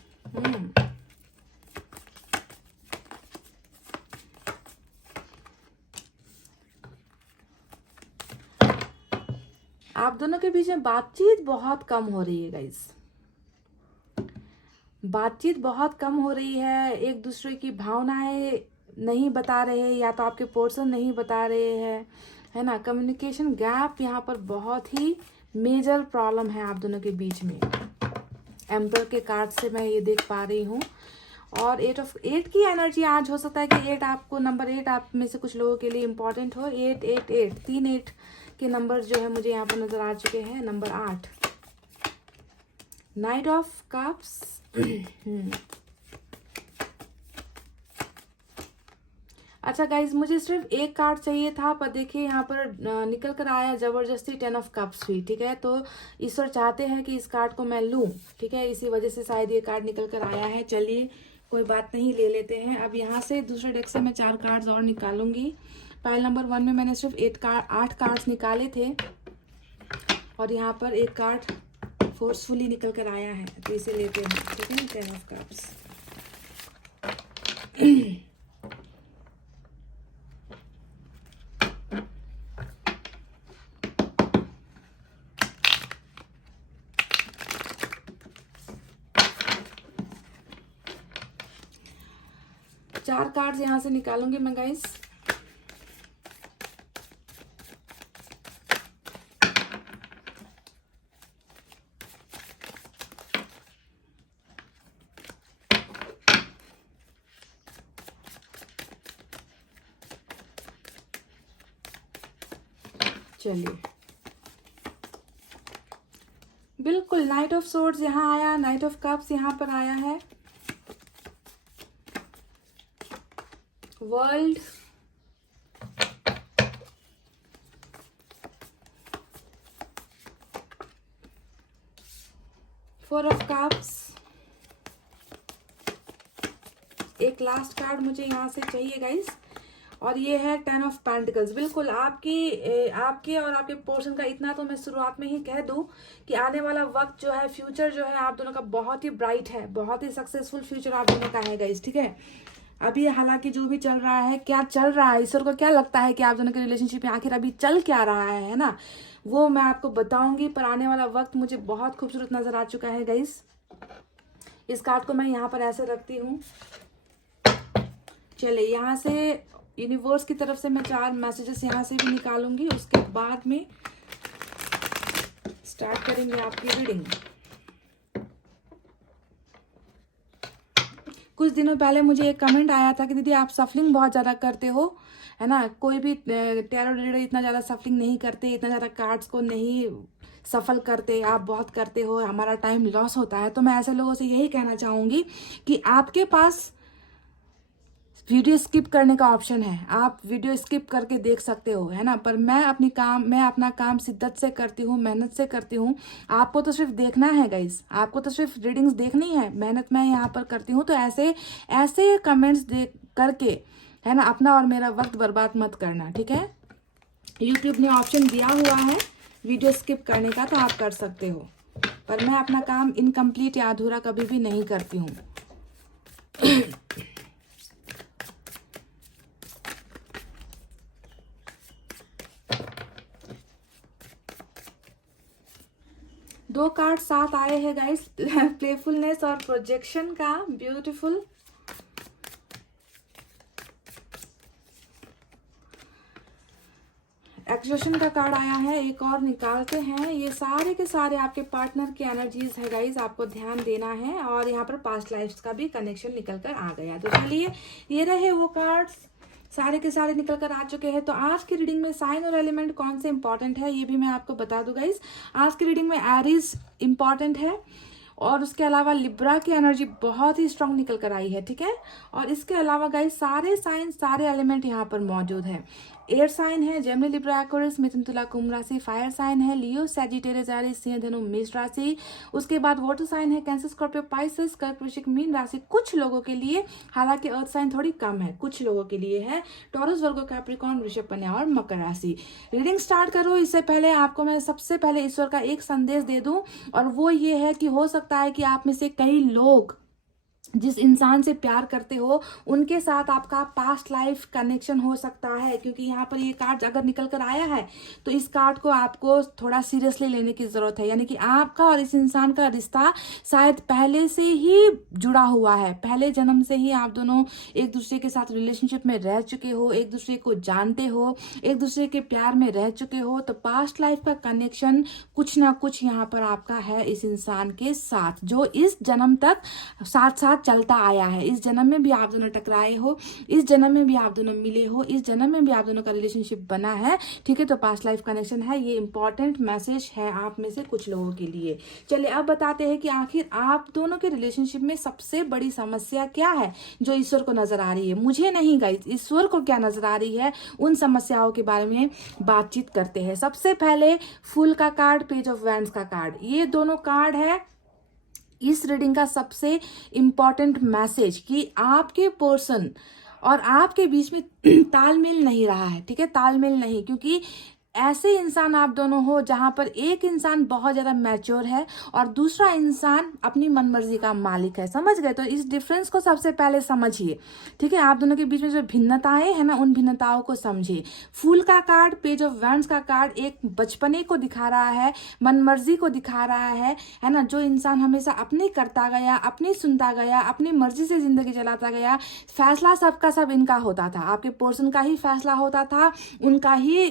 आप दोनों के बीच में बातचीत बहुत कम हो रही है गाइस। बातचीत बहुत कम हो रही है, एक दूसरे की भावनाएं नहीं बता रहे, या तो आपके पोर्शन नहीं बता रहे हैं, है ना। कम्युनिकेशन गैप यहाँ पर बहुत ही मेजर प्रॉब्लम है आप दोनों के बीच में। एम्पर के कार्ड से मैं ये देख पा रही हूँ। और 8 की एनर्जी आज हो सकता है कि 8 आपको, नंबर 8 आप में से कुछ लोगों के लिए इंपॉर्टेंट हो। 8 8 8 3 8 के नंबर जो है मुझे यहाँ पर नजर आ चुके हैं। Number 8, night of cups. अच्छा गाइज, मुझे सिर्फ एक कार्ड चाहिए था, पर देखिए यहाँ पर निकल कर आया जबरदस्ती 10 ऑफ कप्स भी। ठीक है, तो ईश्वर चाहते हैं कि इस कार्ड को मैं लूं। ठीक है, इसी वजह से शायद ये कार्ड निकल कर आया है। चलिए कोई बात नहीं, ले लेते हैं। अब यहाँ से दूसरे डेक से मैं 4 कार्ड्स और निकालूंगी। पाइल नंबर 1 में मैंने सिर्फ 8 कार्ड्स निकाले थे, और यहाँ पर एक कार्ड फोर्सफुली निकल कर आया है, तो इसे लेते हैं। ठीक है, 10 ऑफ कप्स। चार कार्ड्स यहाँ से निकालूंगी मैं गाइस। चलिए, बिल्कुल नाइट ऑफ सोर्ड्स यहाँ आया, नाइट ऑफ कप्स यहाँ पर आया है, वर्ल्ड, फोर ऑफ कप्स, एक लास्ट कार्ड मुझे यहाँ से चाहिए गाइस, और ये है 10 ऑफ पेंटिकल्स। बिल्कुल आपके और आपके पोर्शन का इतना तो मैं शुरुआत में ही कह दूं कि आने वाला वक्त जो है, फ्यूचर जो है आप दोनों का बहुत ही ब्राइट है, बहुत ही सक्सेसफुल फ्यूचर आप दोनों का है गाइस, ठीक है। अभी हालांकि जो भी चल रहा है, क्या चल रहा है, ईश्वर को क्या लगता है कि आप दोनों के रिलेशनशिप में आखिर अभी चल क्या रहा है ना, वो मैं आपको बताऊंगी। पर आने वाला वक्त मुझे बहुत खूबसूरत नजर आ चुका है गाइस। इस कार्ड को मैं यहाँ पर ऐसे रखती हूँ। चले, यहाँ से यूनिवर्स की तरफ से मैं 4 मैसेजेस यहाँ से भी निकालूंगी, उसके बाद में स्टार्ट करेंगे आपकी रीडिंग। कुछ दिनों पहले मुझे एक कमेंट आया था कि दीदी आप सफलिंग बहुत ज़्यादा करते हो, है ना, कोई भी टैरो रीडर इतना ज़्यादा सफलिंग नहीं करते, इतना ज़्यादा कार्ड्स को नहीं सफल करते, आप बहुत करते हो, हमारा टाइम लॉस होता है। तो मैं ऐसे लोगों से यही कहना चाहूँगी कि आपके पास वीडियो स्किप करने का ऑप्शन है, आप वीडियो स्किप करके देख सकते हो, है ना, पर मैं अपना काम शिद्दत से करती हूँ, मेहनत से करती हूँ। आपको तो सिर्फ देखना है गाइस, आपको तो सिर्फ रीडिंग्स देखनी है, मेहनत मैं यहाँ पर करती हूँ। तो ऐसे कमेंट्स देख करके, है ना, अपना और मेरा वक्त बर्बाद मत करना, ठीक है। यूट्यूब ने ऑप्शन दिया हुआ है वीडियो स्किप करने का, तो आप कर सकते हो, पर मैं अपना काम इनकम्प्लीट या अधूरा कभी भी नहीं करती हूँ। दो कार्ड साथ आए हैं गाइस, प्लेफुलनेस और प्रोजेक्शन का, ब्यूटीफुल। एक्सप्रेशन का कार्ड आया है, एक और निकालते हैं। ये सारे के सारे आपके पार्टनर की एनर्जीज है गाइस, आपको ध्यान देना है। और यहाँ पर पास्ट लाइफ्स का भी कनेक्शन निकल कर आ गया। तो चलिए, ये रहे वो कार्ड्स, सारे के सारे निकल कर आ चुके हैं। तो आज की रीडिंग में साइन और एलिमेंट कौन से इंपॉर्टेंट है ये भी मैं आपको बता दूं गाइस। आज की रीडिंग में एरीज इंपॉर्टेंट है, और उसके अलावा लिब्रा की एनर्जी बहुत ही स्ट्रांग निकल कर आई है, ठीक है। और इसके अलावा गाइस सारे साइन, सारे एलिमेंट यहाँ पर मौजूद है। एयर साइन है जेमिनी, लिब्रा, एक्वेरियस, मिथुन, तुला, कुंभ राशि। फायर साइन है लियो, सैजिटेरियस, एरीज, सिंह, धनु, मेष राशि। उसके बाद वाटर साइन है कैंसर, स्कॉर्पियो, पाइसेस, कर्क, वृश्चिक, मीन राशि कुछ लोगों के लिए, हालांकि अर्थ साइन थोड़ी कम है, कुछ लोगों के लिए है। टॉरस, वर्गो, कैप्रिकॉर्न, वृषभ, कन्या और मकर राशि। रीडिंग स्टार्ट करो इससे पहले आपको मैं सबसे पहले ईश्वर का एक संदेश दे दूं, और वो ये है कि हो सकता है कि आप में से कई लोग जिस इंसान से प्यार करते हो उनके साथ आपका पास्ट लाइफ कनेक्शन हो सकता है, क्योंकि यहाँ पर ये कार्ड अगर निकल कर आया है तो इस कार्ड को आपको थोड़ा सीरियसली लेने की ज़रूरत है। यानी कि आपका और इस इंसान का रिश्ता शायद पहले से ही जुड़ा हुआ है, पहले जन्म से ही आप दोनों एक दूसरे के साथ रिलेशनशिप में रह चुके हो, एक दूसरे को जानते हो, एक दूसरे के प्यार में रह चुके हो। तो पास्ट लाइफ का कनेक्शन कुछ ना कुछ यहाँ पर आपका है इस इंसान के साथ, जो इस जन्म तक साथ साथ चलता आया है। इस जन्म में भी आप दोनों टकराए हो, इस जन्म में भी आप दोनों मिले हो, इस जन्म में भी आप दोनों का रिलेशनशिप बना है, ठीक है। तो पास्ट लाइफ कनेक्शन है, ये इंपॉर्टेंट मैसेज है आप में से कुछ लोगों के लिए। चलिए अब बताते हैं कि आखिर आप दोनों के रिलेशनशिप में सबसे बड़ी समस्या क्या है जो ईश्वर को नजर आ रही है। मुझे नहीं गाइस, ईश्वर को क्या नजर आ रही है, उन समस्याओं के बारे में बातचीत करते हैं। सबसे पहले फूल का कार्ड, पेज ऑफ वैंड्स का कार्ड, ये दोनों कार्ड है इस रीडिंग का सबसे इम्पॉर्टेंट मैसेज कि आपके पर्सन और आपके बीच में तालमेल नहीं रहा है, ठीक है, तालमेल नहीं, क्योंकि ऐसे इंसान आप दोनों हो जहां पर एक इंसान बहुत ज्यादा मैच्योर है और दूसरा इंसान अपनी मनमर्जी का मालिक है। समझ गए? तो इस डिफरेंस को सबसे पहले समझिए, ठीक है। आप दोनों के बीच में जो भिन्नताएं है ना, उन भिन्नताओं को समझिए। फूल का कार्ड, पेज ऑफ वैंड्स का कार्ड एक बचपने को दिखा रहा है, मनमर्जी को दिखा रहा है ना। जो इंसान हमेशा अपनी करता गया, अपनी सुनता गया, अपनी मर्जी से जिंदगी चलाता गया, फैसला सबका सब इनका होता था, आपके पर्सन का ही फैसला होता था, उनका ही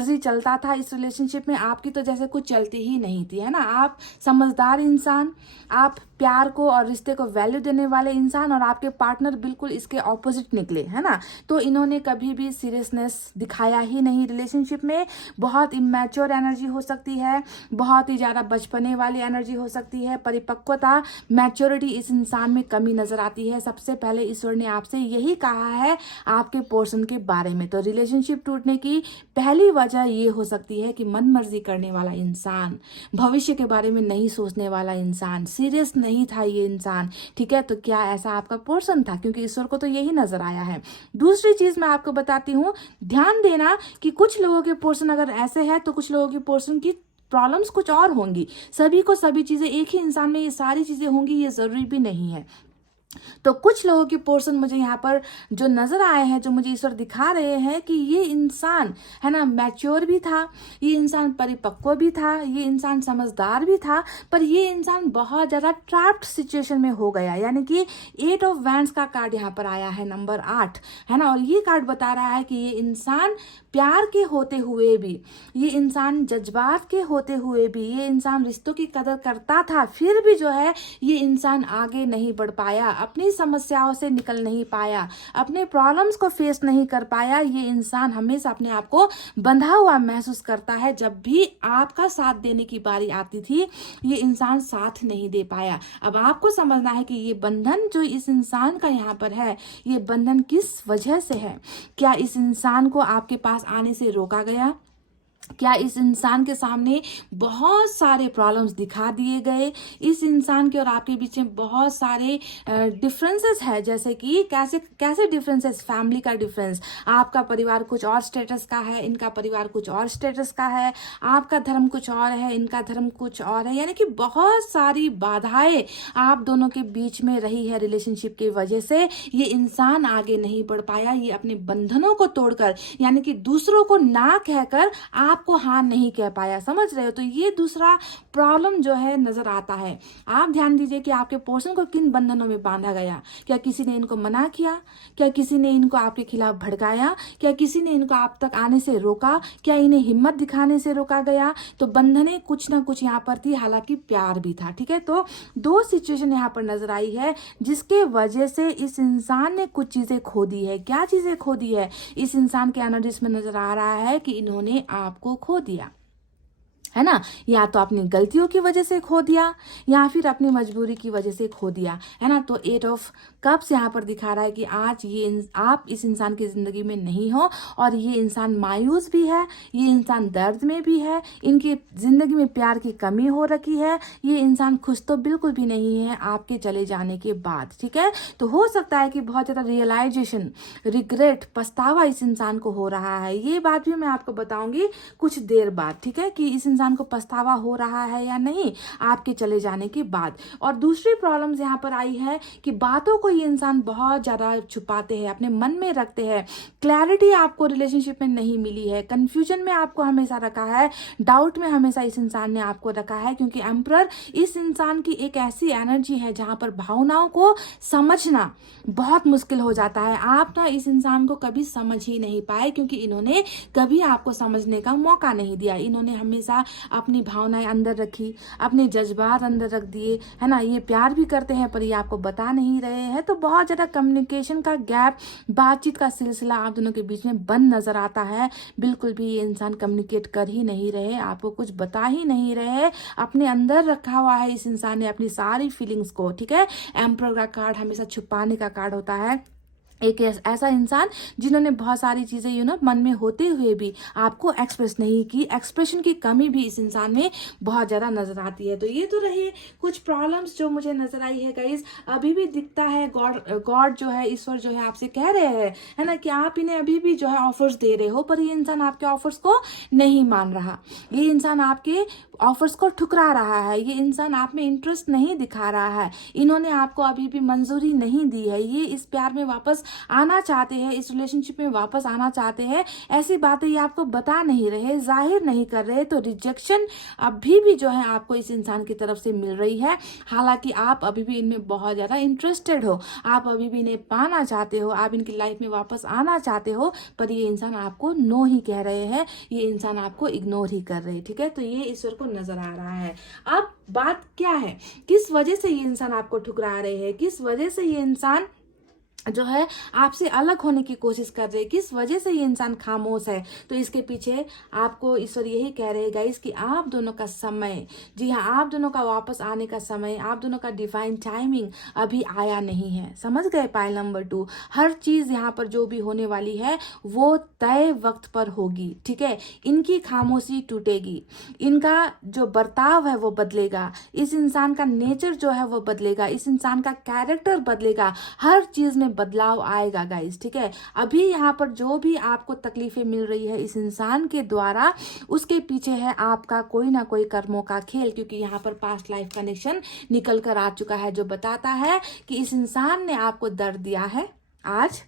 मर्जी चलता था इस रिलेशनशिप में, आपकी तो जैसे कुछ चलती ही नहीं थी, है ना। आप समझदार इंसान, आप प्यार को और रिश्ते को वैल्यू देने वाले इंसान, और आपके पार्टनर बिल्कुल इसके ऑपोजिट निकले, है ना। तो इन्होंने कभी भी सीरियसनेस दिखाया ही नहीं रिलेशनशिप में। बहुत इमेच्योर एनर्जी हो सकती है, बहुत ही ज़्यादा बचपने वाली एनर्जी हो सकती है, परिपक्वता, मैच्योरिटी इस इंसान में कमी नजर आती है। सबसे पहले ईश्वर ने आपसे यही कहा है आपके पोर्शन के बारे में। तो रिलेशनशिप टूटने की पहली वजह ये हो सकती है कि मन मर्जी करने वाला इंसान, भविष्य के बारे में नहीं सोचने वाला इंसान, सीरियस नहीं था ये इंसान, ठीक है। तो क्या ऐसा आपका पोर्शन था? क्योंकि ईश्वर को तो यही नजर आया है। दूसरी चीज मैं आपको बताती हूँ, ध्यान देना कि कुछ लोगों के पोर्शन अगर ऐसे है तो कुछ लोगों के पोर्शन की प्रॉब्लम्स कुछ और होंगी। सभी को सभी चीजें, एक ही इंसान में ये सारी चीजें होंगी ये जरूरी भी नहीं है। तो कुछ लोगों की पोर्शन मुझे यहाँ पर जो नजर आए हैं, जो मुझे ईश्वर दिखा रहे हैं कि ये इंसान, है ना, मैच्योर भी था, ये इंसान परिपक्व भी था, ये इंसान समझदार भी था, पर ये इंसान बहुत ज़्यादा ट्रैप्ड सिचुएशन में हो गया। यानी कि 8 ऑफ वैंड्स का कार्ड यहाँ पर आया है, नंबर 8, है ना। और ये कार्ड बता रहा है कि ये इंसान प्यार के होते हुए भी, ये इंसान जज्बात के होते हुए भी, ये इंसान रिश्तों की कदर करता था, फिर भी जो है ये इंसान आगे नहीं बढ़ पाया, अपनी समस्याओं से निकल नहीं पाया, अपने प्रॉब्लम्स को फेस नहीं कर पाया। ये इंसान हमेशा अपने आप को बंधा हुआ महसूस करता है। जब भी आपका साथ देने की बारी आती थी ये इंसान साथ नहीं दे पाया। अब आपको समझना है कि ये बंधन जो इस इंसान का यहाँ पर है, ये बंधन किस वजह से है। क्या इस इंसान को आपके पास आने से रोका गया? क्या इस इंसान के सामने बहुत सारे प्रॉब्लम्स दिखा दिए गए? इस इंसान के और आपके बीच में बहुत सारे डिफरेंसेस है, जैसे कि कैसे कैसे डिफरेंसेस, फैमिली का डिफरेंस, आपका परिवार कुछ और स्टेटस का है, इनका परिवार कुछ और स्टेटस का है, आपका धर्म कुछ और है, इनका धर्म कुछ और है। यानी कि बहुत सारी बाधाएं आप दोनों के बीच में रही है रिलेशनशिप की वजह से। ये इंसान आगे नहीं बढ़ पाया, ये अपने बंधनों को तोड़कर, यानी कि दूसरों को ना कहकर आपको हाँ नहीं कह पाया, समझ रहे हो। तो ये दूसरा प्रॉब्लम जो है नजर आता है। आप ध्यान दीजिए कि आपके पोर्शन को किन बंधनों में बांधा गया। क्या किसी ने इनको मना किया? क्या किसी ने इनको आपके खिलाफ भड़काया? क्या किसी ने इनको आप तक आने से रोका? क्या इन्हें हिम्मत दिखाने से रोका गया? तो बंधने कुछ ना कुछ यहाँ पर थी, हालांकि प्यार भी था, ठीक है। तो दो सिचुएशन यहाँ पर नजर आई है जिसके वजह से इस इंसान ने कुछ चीजें खो दी है। क्या चीजें खो दी है? इस इंसान के एनर्जीज में नजर आ रहा है कि इन्होंने आपको खो दिया, है ना। या तो अपनी गलतियों की वजह से खो दिया या फिर अपनी मजबूरी की वजह से खो दिया, है ना। तो 8 ऑफ कप्स यहाँ पर दिखा रहा है कि आज ये आप इस इंसान की जिंदगी में नहीं हो और ये इंसान मायूस भी है, ये इंसान दर्द में भी है, इनकी जिंदगी में प्यार की कमी हो रखी है, ये इंसान खुश तो बिल्कुल भी नहीं है आपके चले जाने के बाद, ठीक है। तो हो सकता है कि बहुत ज़्यादा रियलाइजेशन, रिग्रेट, पछतावा इस इंसान को हो रहा है। ये बात भी मैं आपको बताऊंगी कुछ देर बाद, ठीक है, कि इस इंसान को पछतावा हो रहा है या नहीं आपके चले जाने के बाद। और दूसरी प्रॉब्लम्स यहाँ पर आई है कि बातों को ये इंसान बहुत ज्यादा छुपाते हैं, अपने मन में रखते हैं। क्लैरिटी आपको रिलेशनशिप में नहीं मिली है, कंफ्यूजन में आपको हमेशा रखा है, डाउट में हमेशा इस इंसान ने आपको रखा है। क्योंकि एम्परर इस इंसान की एक ऐसी एनर्जी है जहां पर भावनाओं को समझना बहुत मुश्किल हो जाता है। आप ना इस इंसान को कभी समझ ही नहीं पाए क्योंकि इन्होंने कभी आपको समझने का मौका नहीं दिया। इन्होंने हमेशा अपनी भावनाएं अंदर रखी, अपने जज्बात अंदर रख दिए, है ना। ये प्यार भी करते हैं पर ये आपको बता नहीं रहे हैं। तो बहुत ज़्यादा कम्युनिकेशन का गैप, बातचीत का सिलसिला आप दोनों के बीच में बंद नजर आता है। बिल्कुल भी ये इंसान कम्युनिकेट कर ही नहीं रहे, आपको कुछ बता ही नहीं रहे, अपने अंदर रखा हुआ है इस इंसान ने अपनी सारी फीलिंग्स को, ठीक है। एम्परर का कार्ड हमेशा छुपाने का कार्ड होता है। एक ऐसा इंसान जिन्होंने बहुत सारी चीज़ें मन में होते हुए भी आपको एक्सप्रेस नहीं की, एक्सप्रेशन की कमी भी इस इंसान में बहुत ज़्यादा नजर आती है। तो ये तो रही कुछ प्रॉब्लम्स जो मुझे नजर आई है गाइज। अभी भी दिखता है गॉड जो है, ईश्वर जो है आपसे कह रहे हैं, है ना, कि आप इन्हें अभी भी जो है ऑफर्स दे रहे हो, पर ये इंसान आपके ऑफर्स को नहीं मान रहा, ये इंसान आपके ऑफर्स को ठुकरा रहा है, ये इंसान आप में इंटरेस्ट नहीं दिखा रहा है, इन्होंने आपको अभी भी मंजूरी नहीं दी है, ये इस प्यार में वापस आना चाहते हैं, इस रिलेशनशिप में वापस आना चाहते हैं, ऐसी बातें ये आपको बता नहीं रहे, जाहिर नहीं कर रहे, तो रिजेक्शन अभी भी जो है आपको इस इंसान की तरफ से मिल रही है। हालांकि आप अभी भी इनमें बहुत ज़्यादा इंटरेस्टेड हो, आप अभी भी इन्हें पाना चाहते हो, आप इनकी लाइफ में वापस आना चाहते हो, पर ये इंसान आपको नो ही कह रहे हैं, ये इंसान आपको इग्नोर ही कर रहे हैं। ठीक है, तो ये ईश्वर को नजर आ रहा है। अब बात क्या है, किस वजह से ये इंसान आपको ठुकरा रहे हैं, किस वजह से ये इंसान जो है आपसे अलग होने की कोशिश कर रहे हैं, किस वजह से ये इंसान खामोश है। तो इसके पीछे आपको ईश्वर यही कह रहे हैं गाइस कि आप दोनों का समय, जी हाँ, आप दोनों का वापस आने का समय, आप दोनों का डिवाइन टाइमिंग अभी आया नहीं है। समझ गए पाइल नंबर 2, हर चीज यहाँ पर जो भी होने वाली है वो तय वक्त पर होगी। ठीक है, इनकी खामोशी टूटेगी, इनका जो बर्ताव है वो बदलेगा, इस इंसान का नेचर जो है वो बदलेगा, इस इंसान का कैरेक्टर बदलेगा, हर चीज में बदलाव आएगा गाइस। ठीक है, अभी यहाँ पर जो भी आपको तकलीफें मिल रही है इस इंसान के द्वारा, उसके पीछे है आपका कोई ना कोई कर्मों का खेल, क्योंकि यहाँ पर पास्ट लाइफ कनेक्शन निकल कर आ चुका है, जो बताता है कि इस इंसान ने आपको दर्द दिया है आज,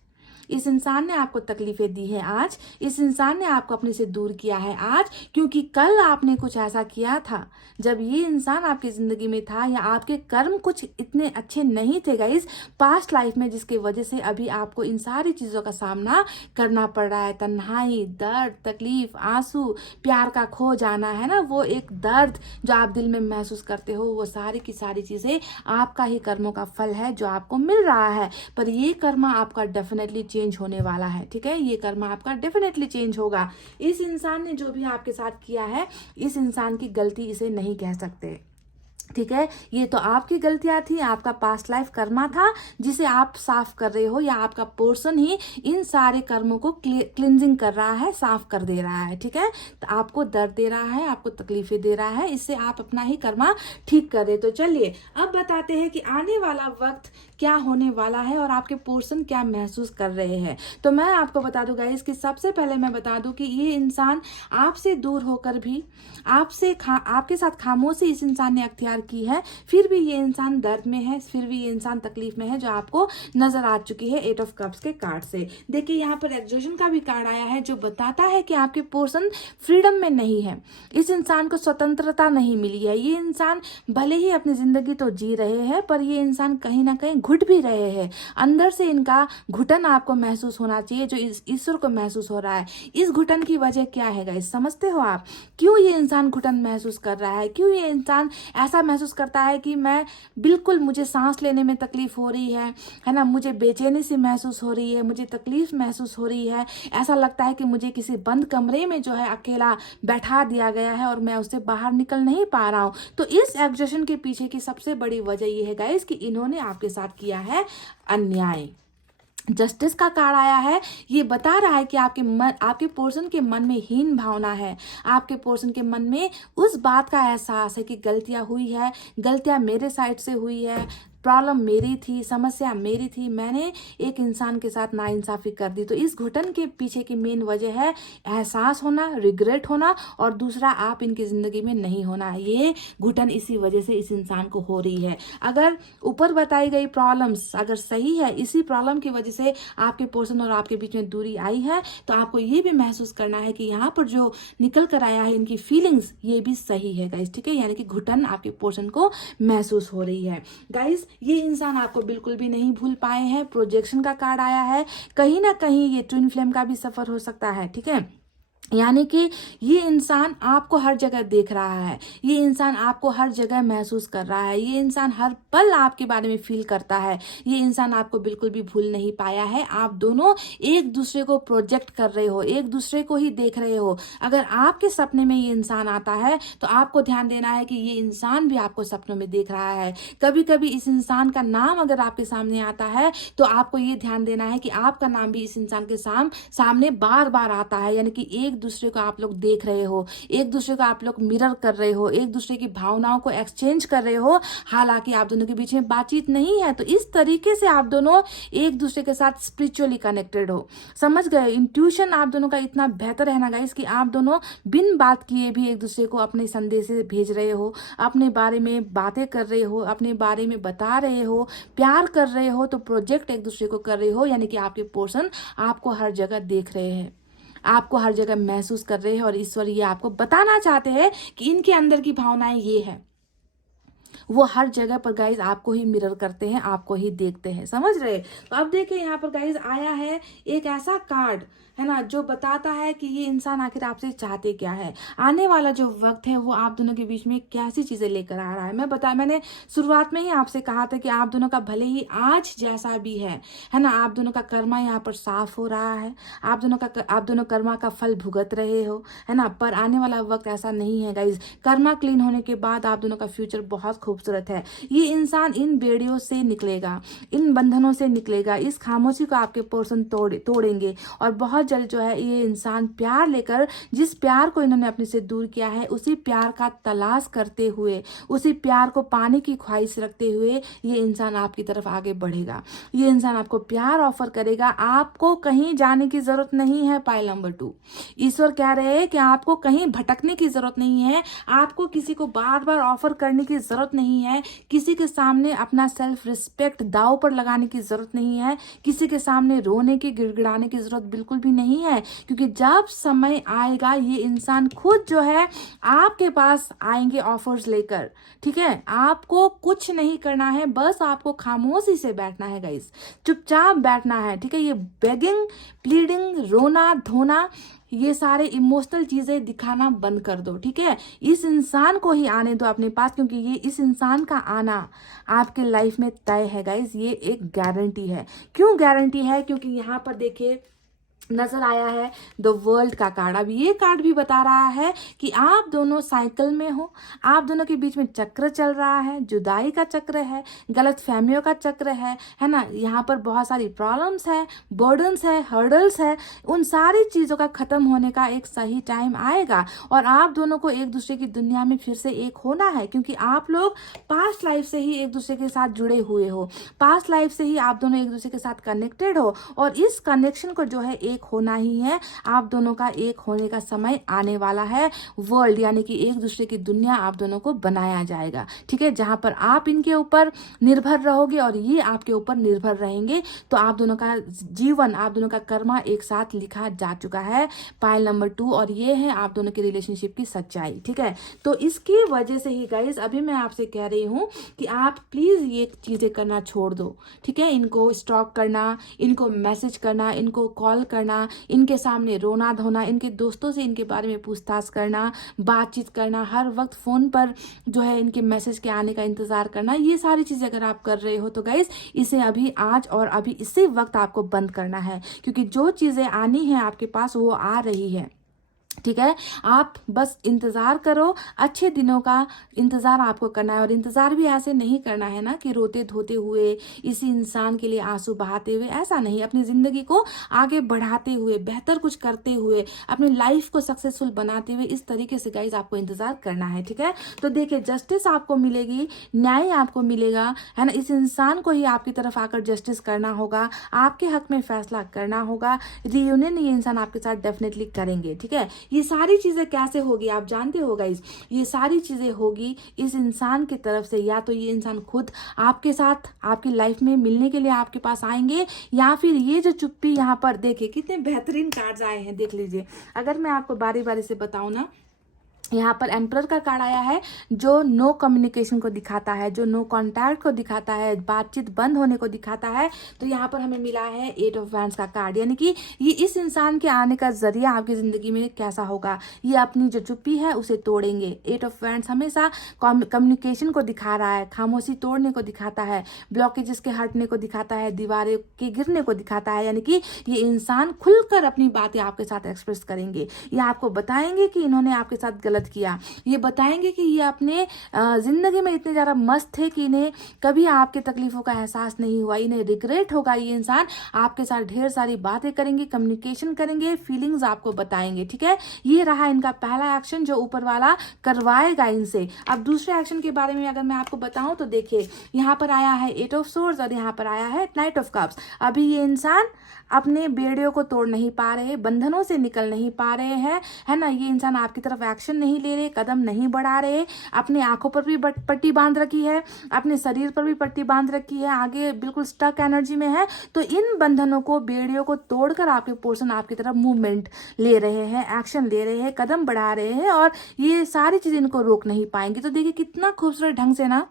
इस इंसान ने आपको तकलीफें दी है आज, इस इंसान ने आपको अपने से दूर किया है आज, क्योंकि कल आपने कुछ ऐसा किया था जब ये इंसान आपकी जिंदगी में था, या आपके कर्म कुछ इतने अच्छे नहीं थे गाइस पास्ट लाइफ में, जिसकी वजह से अभी आपको इन सारी चीजों का सामना करना पड़ रहा है। तन्हाई, दर्द, तकलीफ, आंसू, प्यार का खो जाना, है ना, वो एक दर्द जो आप दिल में महसूस करते हो, वो सारी की सारी चीजें आपका ही कर्मों का फल है जो आपको मिल रहा है। पर ये कर्म आपका डेफिनेटली चेंज होने वाला है। ठीक है, ये कर्म आपका डेफिनेटली चेंज होगा। इस इंसान ने जो भी आपके साथ किया है, इस इंसान की गलती इसे नहीं कह सकते। ठीक है, ये तो आपकी गलतियां थी, आपका पास्ट लाइफ कर्मा था जिसे आप साफ कर रहे हो, या आपका पोर्शन ही इन सारे कर्मों को क्लिनजिंग कर रहा है, साफ कर दे रहा है। ठीक है, तो आपको दर्द दे रहा है, आपको तकलीफें दे रहा है, इससे आप अपना ही कर्मा ठीक कर रहे। तो चलिए अब बताते हैं कि आने वाला वक्त क्या होने वाला है और आपके पोर्शन क्या महसूस कर रहे हैं। तो मैं आपको बता दूं गाइस कि सबसे पहले मैं बता दूं कि ये इंसान आपसे दूर होकर भी आपके साथ खामोशी इस इंसान ने अख्तियार की है, फिर भी ये इंसान दर्द में है, फिर भी ये इंसान तकलीफ में है, जो आपको नजर आ चुकी है 8 ऑफ कप्स के कार्ड से। देखिए यहाँ पर एक्सॉशन का भी कार्ड आया है, जो बताता है कि आपके पोर्शन फ्रीडम में नहीं है, इस इंसान को स्वतंत्रता नहीं मिली है। ये इंसान भले ही अपनी जिंदगी तो जी रहे हैं, पर ये इंसान कहीं ना कहीं घुट भी रहे हैं, अंदर से इनका घुटन आपको महसूस होना चाहिए, जो इस ईश्वर को महसूस हो रहा है। इस घुटन की वजह क्या है गाइस, समझते हो आप, क्यों ये इंसान घुटन महसूस कर रहा है, क्यों ये इंसान ऐसा महसूस करता है कि मैं बिल्कुल, मुझे सांस लेने में तकलीफ हो रही है ना, मुझे बेचैनी सी महसूस हो रही है, मुझे तकलीफ महसूस हो रही है, ऐसा लगता है कि मुझे किसी बंद कमरे में जो है अकेला बैठा दिया गया है और मैं उससे बाहर निकल नहीं पा रहा हूं। तो इस एक्सॉशन के पीछे की सबसे बड़ी वजह यह है गाइस कि इन्होंने आपके साथ किया है अन्याय। जस्टिस का कार्ड आया है, ये बता रहा है कि आपके पोर्शन के मन में हीन भावना है, आपके पोर्शन के मन में उस बात का एहसास है कि गलतियां हुई है, गलतियां मेरे साइड से हुई है, प्रॉब्लम मेरी थी, समस्या मेरी थी, मैंने एक इंसान के साथ नाइंसाफी कर दी। तो इस घुटन के पीछे की मेन वजह है एहसास होना, रिग्रेट होना, और दूसरा आप इनकी जिंदगी में नहीं होना। ये घुटन इसी वजह से इस इंसान को हो रही है। अगर ऊपर बताई गई प्रॉब्लम्स अगर सही है, इसी प्रॉब्लम की वजह से आपके पोर्शन और आपके बीच में दूरी आई है, तो आपको ये भी महसूस करना है कि यहाँ पर जो निकल कर आया है इनकी फीलिंग्स, ये भी सही है गाइस। ठीक है, यानी कि घुटन आपके पोर्शन को महसूस हो रही है गाइस। ये इंसान आपको बिल्कुल भी नहीं भूल पाए हैं। प्रोजेक्शन का कार्ड आया है, कहीं ना कहीं ये ट्विन फ्लेम का भी सफर हो सकता है। ठीक है, यानी कि ये इंसान आपको हर जगह देख रहा है, ये इंसान आपको हर जगह महसूस कर रहा है, ये इंसान हर पल आपके बारे में फील करता है, ये इंसान आपको बिल्कुल भी भूल नहीं पाया है। आप दोनों एक दूसरे को प्रोजेक्ट कर रहे हो, एक दूसरे को ही देख रहे हो। अगर आपके सपने में ये इंसान आता है तो आपको ध्यान देना है कि ये इंसान भी आपको सपनों में देख रहा है। कभी कभी इस इंसान का नाम अगर आपके सामने आता है तो आपको ये ध्यान देना है कि आपका नाम भी इस इंसान के सामने बार बार आता है, यानी कि एक एक दूसरे को आप लोग देख रहे हो, एक दूसरे को आप लोग मिरर कर रहे हो, एक दूसरे की भावनाओं को एक्सचेंज कर रहे हो, हालांकि आप दोनों के बीच में बातचीत नहीं है। तो इस तरीके से आप दोनों एक दूसरे के साथ स्पिरिचुअली कनेक्टेड हो। समझ गए? इंट्यूशन आप दोनों का इतना बेहतर है ना गाइस कि आप दोनों बिन बात किए भी एक दूसरे को अपने संदेश भेज रहे हो, अपने बारे में बातें कर रहे हो, अपने बारे में बता रहे हो, प्यार कर रहे हो, तो प्रोजेक्ट एक दूसरे को कर रहे हो। यानी कि आपके पर्सन आपको हर जगह देख रहे हैं, आपको हर जगह महसूस कर रहे हैं, और ईश्वर ये आपको बताना चाहते हैं कि इनके अंदर की भावनाएं ये है। वो हर जगह पर गाइज आपको ही मिरर करते हैं, आपको ही देखते हैं। समझ रहे? तो अब देखिए यहाँ पर गाइज आया है एक ऐसा कार्ड, है ना, जो बताता है कि ये इंसान आखिर आपसे चाहते क्या है। आने वाला जो वक्त है वो आप दोनों के बीच में कैसी चीजें लेकर आ रहा है। मैंने शुरुआत में ही आपसे कहा था कि आप दोनों का भले ही आज जैसा भी है ना, आप दोनों का कर्मा यहाँ पर साफ हो रहा है, आप दोनों कर्मा का फल भुगत रहे हो, है ना। पर आने वाला वक्त ऐसा नहीं है गाइज। कर्मा क्लीन होने के बाद आप दोनों का फ्यूचर बहुत खूबसूरत है। ये इंसान इन बेड़ियों से निकलेगा, इन बंधनों से निकलेगा, इस खामोशी को आपके पर्सन तोड़ेंगे, और बहुत जल्द जो है ये इंसान प्यार लेकर, जिस प्यार को इन्होंने अपने से दूर किया है, उसी प्यार का तलाश करते हुए, उसी प्यार को पाने की ख्वाहिश रखते हुए ये इंसान आपकी तरफ आगे बढ़ेगा। ये इंसान आपको प्यार ऑफर करेगा। आपको कहीं जाने की जरूरत नहीं है। पाइल नंबर 2, ईश्वर कह रहे हैं कि आपको कहीं भटकने की जरूरत नहीं है, आपको किसी को बार बार ऑफर करने की जरूरत नहीं है, किसी के सामने अपना सेल्फ रिस्पेक्ट दांव पर लगाने की जरूरत नहीं है, किसी के सामने रोने की गिड़गिड़ाने की जरूरत बिल्कुल भी नहीं है। क्योंकि जब समय आएगा ये इंसान खुद जो है आपके पास आएंगे ऑफर्स लेकर। ठीक है, आपको कुछ नहीं करना है, बस आपको खामोशी से बैठना है गाइस, चुपचाप बैठना है। ठीक है, ये बेगिंग, प्लीडिंग, रोना धोना, ये सारे इमोशनल चीजें दिखाना बंद कर दो। ठीक है, इस इंसान को ही आने दो अपने पास, क्योंकि ये इस इंसान का आना आपके लाइफ में तय है गाइस। ये एक गारंटी है। क्यों गारंटी है? क्योंकि यहाँ पर देखिए नजर आया है द वर्ल्ड का कार्ड। अब ये कार्ड भी बता रहा है कि आप दोनों साइकिल में हो, आप दोनों के बीच में चक्र चल रहा है, जुदाई का चक्र है, गलत फहमियों का चक्र है ना। यहाँ पर बहुत सारी प्रॉब्लम्स है, बर्डन्स है, हर्डल्स है। उन सारी चीजों का खत्म होने का एक सही टाइम आएगा, और आप दोनों को एक दूसरे की दुनिया में फिर से एक होना है, क्योंकि आप लोग पास्ट लाइफ से ही एक दूसरे के साथ जुड़े हुए हो, पास्ट लाइफ से ही आप दोनों एक दूसरे के साथ कनेक्टेड हो, और इस कनेक्शन को जो है एक होना ही है। आप दोनों का एक होने का समय आने वाला है। वर्ल्ड यानी कि एक दूसरे की दुनिया आप दोनों को बनाया जाएगा। ठीक है, जहां पर आप इनके ऊपर निर्भर रहोगे और ये आपके ऊपर निर्भर रहेंगे, तो आप दोनों का जीवन, आप दोनों का कर्मा एक साथ लिखा जा चुका है। पाइल नंबर 2, और ये है आप दोनों के रिलेशनशिप की सच्चाई। ठीक है, तो इसकी वजह से ही गाइस अभी मैं आपसे कह रही हूं कि आप प्लीज ये चीजें करना छोड़ दो। ठीक है, इनको स्टॉक करना, इनको मैसेज करना, इनको कॉल करना, इनके सामने रोना धोना, इनके दोस्तों से इनके बारे में पूछताछ करना, बातचीत करना, हर वक्त फोन पर जो है इनके मैसेज के आने का इंतजार करना, ये सारी चीजें अगर आप कर रहे हो तो गाइस इसे अभी आज और अभी इसी वक्त आपको बंद करना है, क्योंकि जो चीजें आनी है आपके पास वो आ रही है। ठीक है, आप बस इंतजार करो, अच्छे दिनों का इंतजार आपको करना है। और इंतजार भी ऐसे नहीं करना है ना कि रोते धोते हुए, इसी इंसान के लिए आंसू बहाते हुए, ऐसा नहीं। अपनी जिंदगी को आगे बढ़ाते हुए, बेहतर कुछ करते हुए, अपनी लाइफ को सक्सेसफुल बनाते हुए, इस तरीके से गाइज आपको इंतजार करना है। ठीक है, तो देखिए जस्टिस आपको मिलेगी, न्याय आपको मिलेगा, है ना। इस इंसान को ही आपकी तरफ आकर जस्टिस करना होगा, आपके हक में फैसला करना होगा। रियूनियन ये इंसान आपके साथ डेफिनेटली करेंगे। ठीक है, ये सारी चीजें कैसे होगी आप जानते हो गाइस, ये सारी चीजें होगी इस इंसान की तरफ से। या तो ये इंसान खुद आपके साथ आपकी लाइफ में मिलने के लिए आपके पास आएंगे, या फिर ये जो चुप्पी, यहाँ पर देखिए कितने बेहतरीन कार्ड्स आए हैं, देख लीजिए। अगर मैं आपको बारी बारी से बताऊं ना, यहाँ पर एम्परर का कार्ड आया है जो नो कम्युनिकेशन को दिखाता है, जो नो कॉन्टैक्ट को दिखाता है, बातचीत बंद होने को दिखाता है। तो यहाँ पर हमें मिला है 8 ऑफ वैंड्स का कार्ड, यानी कि ये इस इंसान के आने का जरिया आपकी जिंदगी में कैसा होगा, ये अपनी जो चुप्पी है उसे तोड़ेंगे। 8 ऑफ वैंड्स हमेशा कम्युनिकेशन को दिखा रहा है, खामोशी तोड़ने को दिखाता है, ब्लॉकेजेस के हटने को दिखाता है, दीवारें के गिरने को दिखाता है। यानी कि ये इंसान खुलकर अपनी बातें आपके साथ एक्सप्रेस करेंगे, ये आपको बताएंगे कि इन्होंने आपके साथ गलत किया। ये बताएंगे कि ये अपने ज़िंदगी में इतने ज़्यादा मस्त थे कि इन्हें कभी आपके तकलीफ़ों का एहसास नहीं हुआ, इन्हें रिग्रेट होगा। ये इंसान आपके साथ ढेर सारी बातें करेंगे, कम्युनिकेशन करेंगे, फीलिंग्स आपको बताएंगे। ठीक है, ये रहा इनका पहला एक्शन जो ऊपर वाला करवाएगा इनसे। अब दूसरे एक्शन के बारे में अगर मैं आपको बताऊं तो देखिए, यहाँ पर आया है 8 ऑफ सोर्ड्स और यहाँ पर आया है नाइट ऑफ कप्स। अभी ये इंसान अपने बेड़ियों को तोड़ नहीं पा रहे, बंधनों से निकल नहीं पा रहे हैं, है ना। ये इंसान आपकी तरफ एक्शन नहीं ले रहे, कदम नहीं बढ़ा रहे, अपनी आंखों पर भी पट्टी बांध रखी है, अपने शरीर पर भी पट्टी बांध रखी है, आगे बिल्कुल स्टक एनर्जी में है। तो इन बंधनों को, बेड़ियों को तोड़कर आपके पर्सन आपकी तरफ मूवमेंट ले रहे हैं, एक्शन ले रहे हैं, कदम बढ़ा रहे हैं और ये सारी चीजें इनको रोक नहीं पाएंगी। तो देखिए कितना खूबसूरत ढंग से ना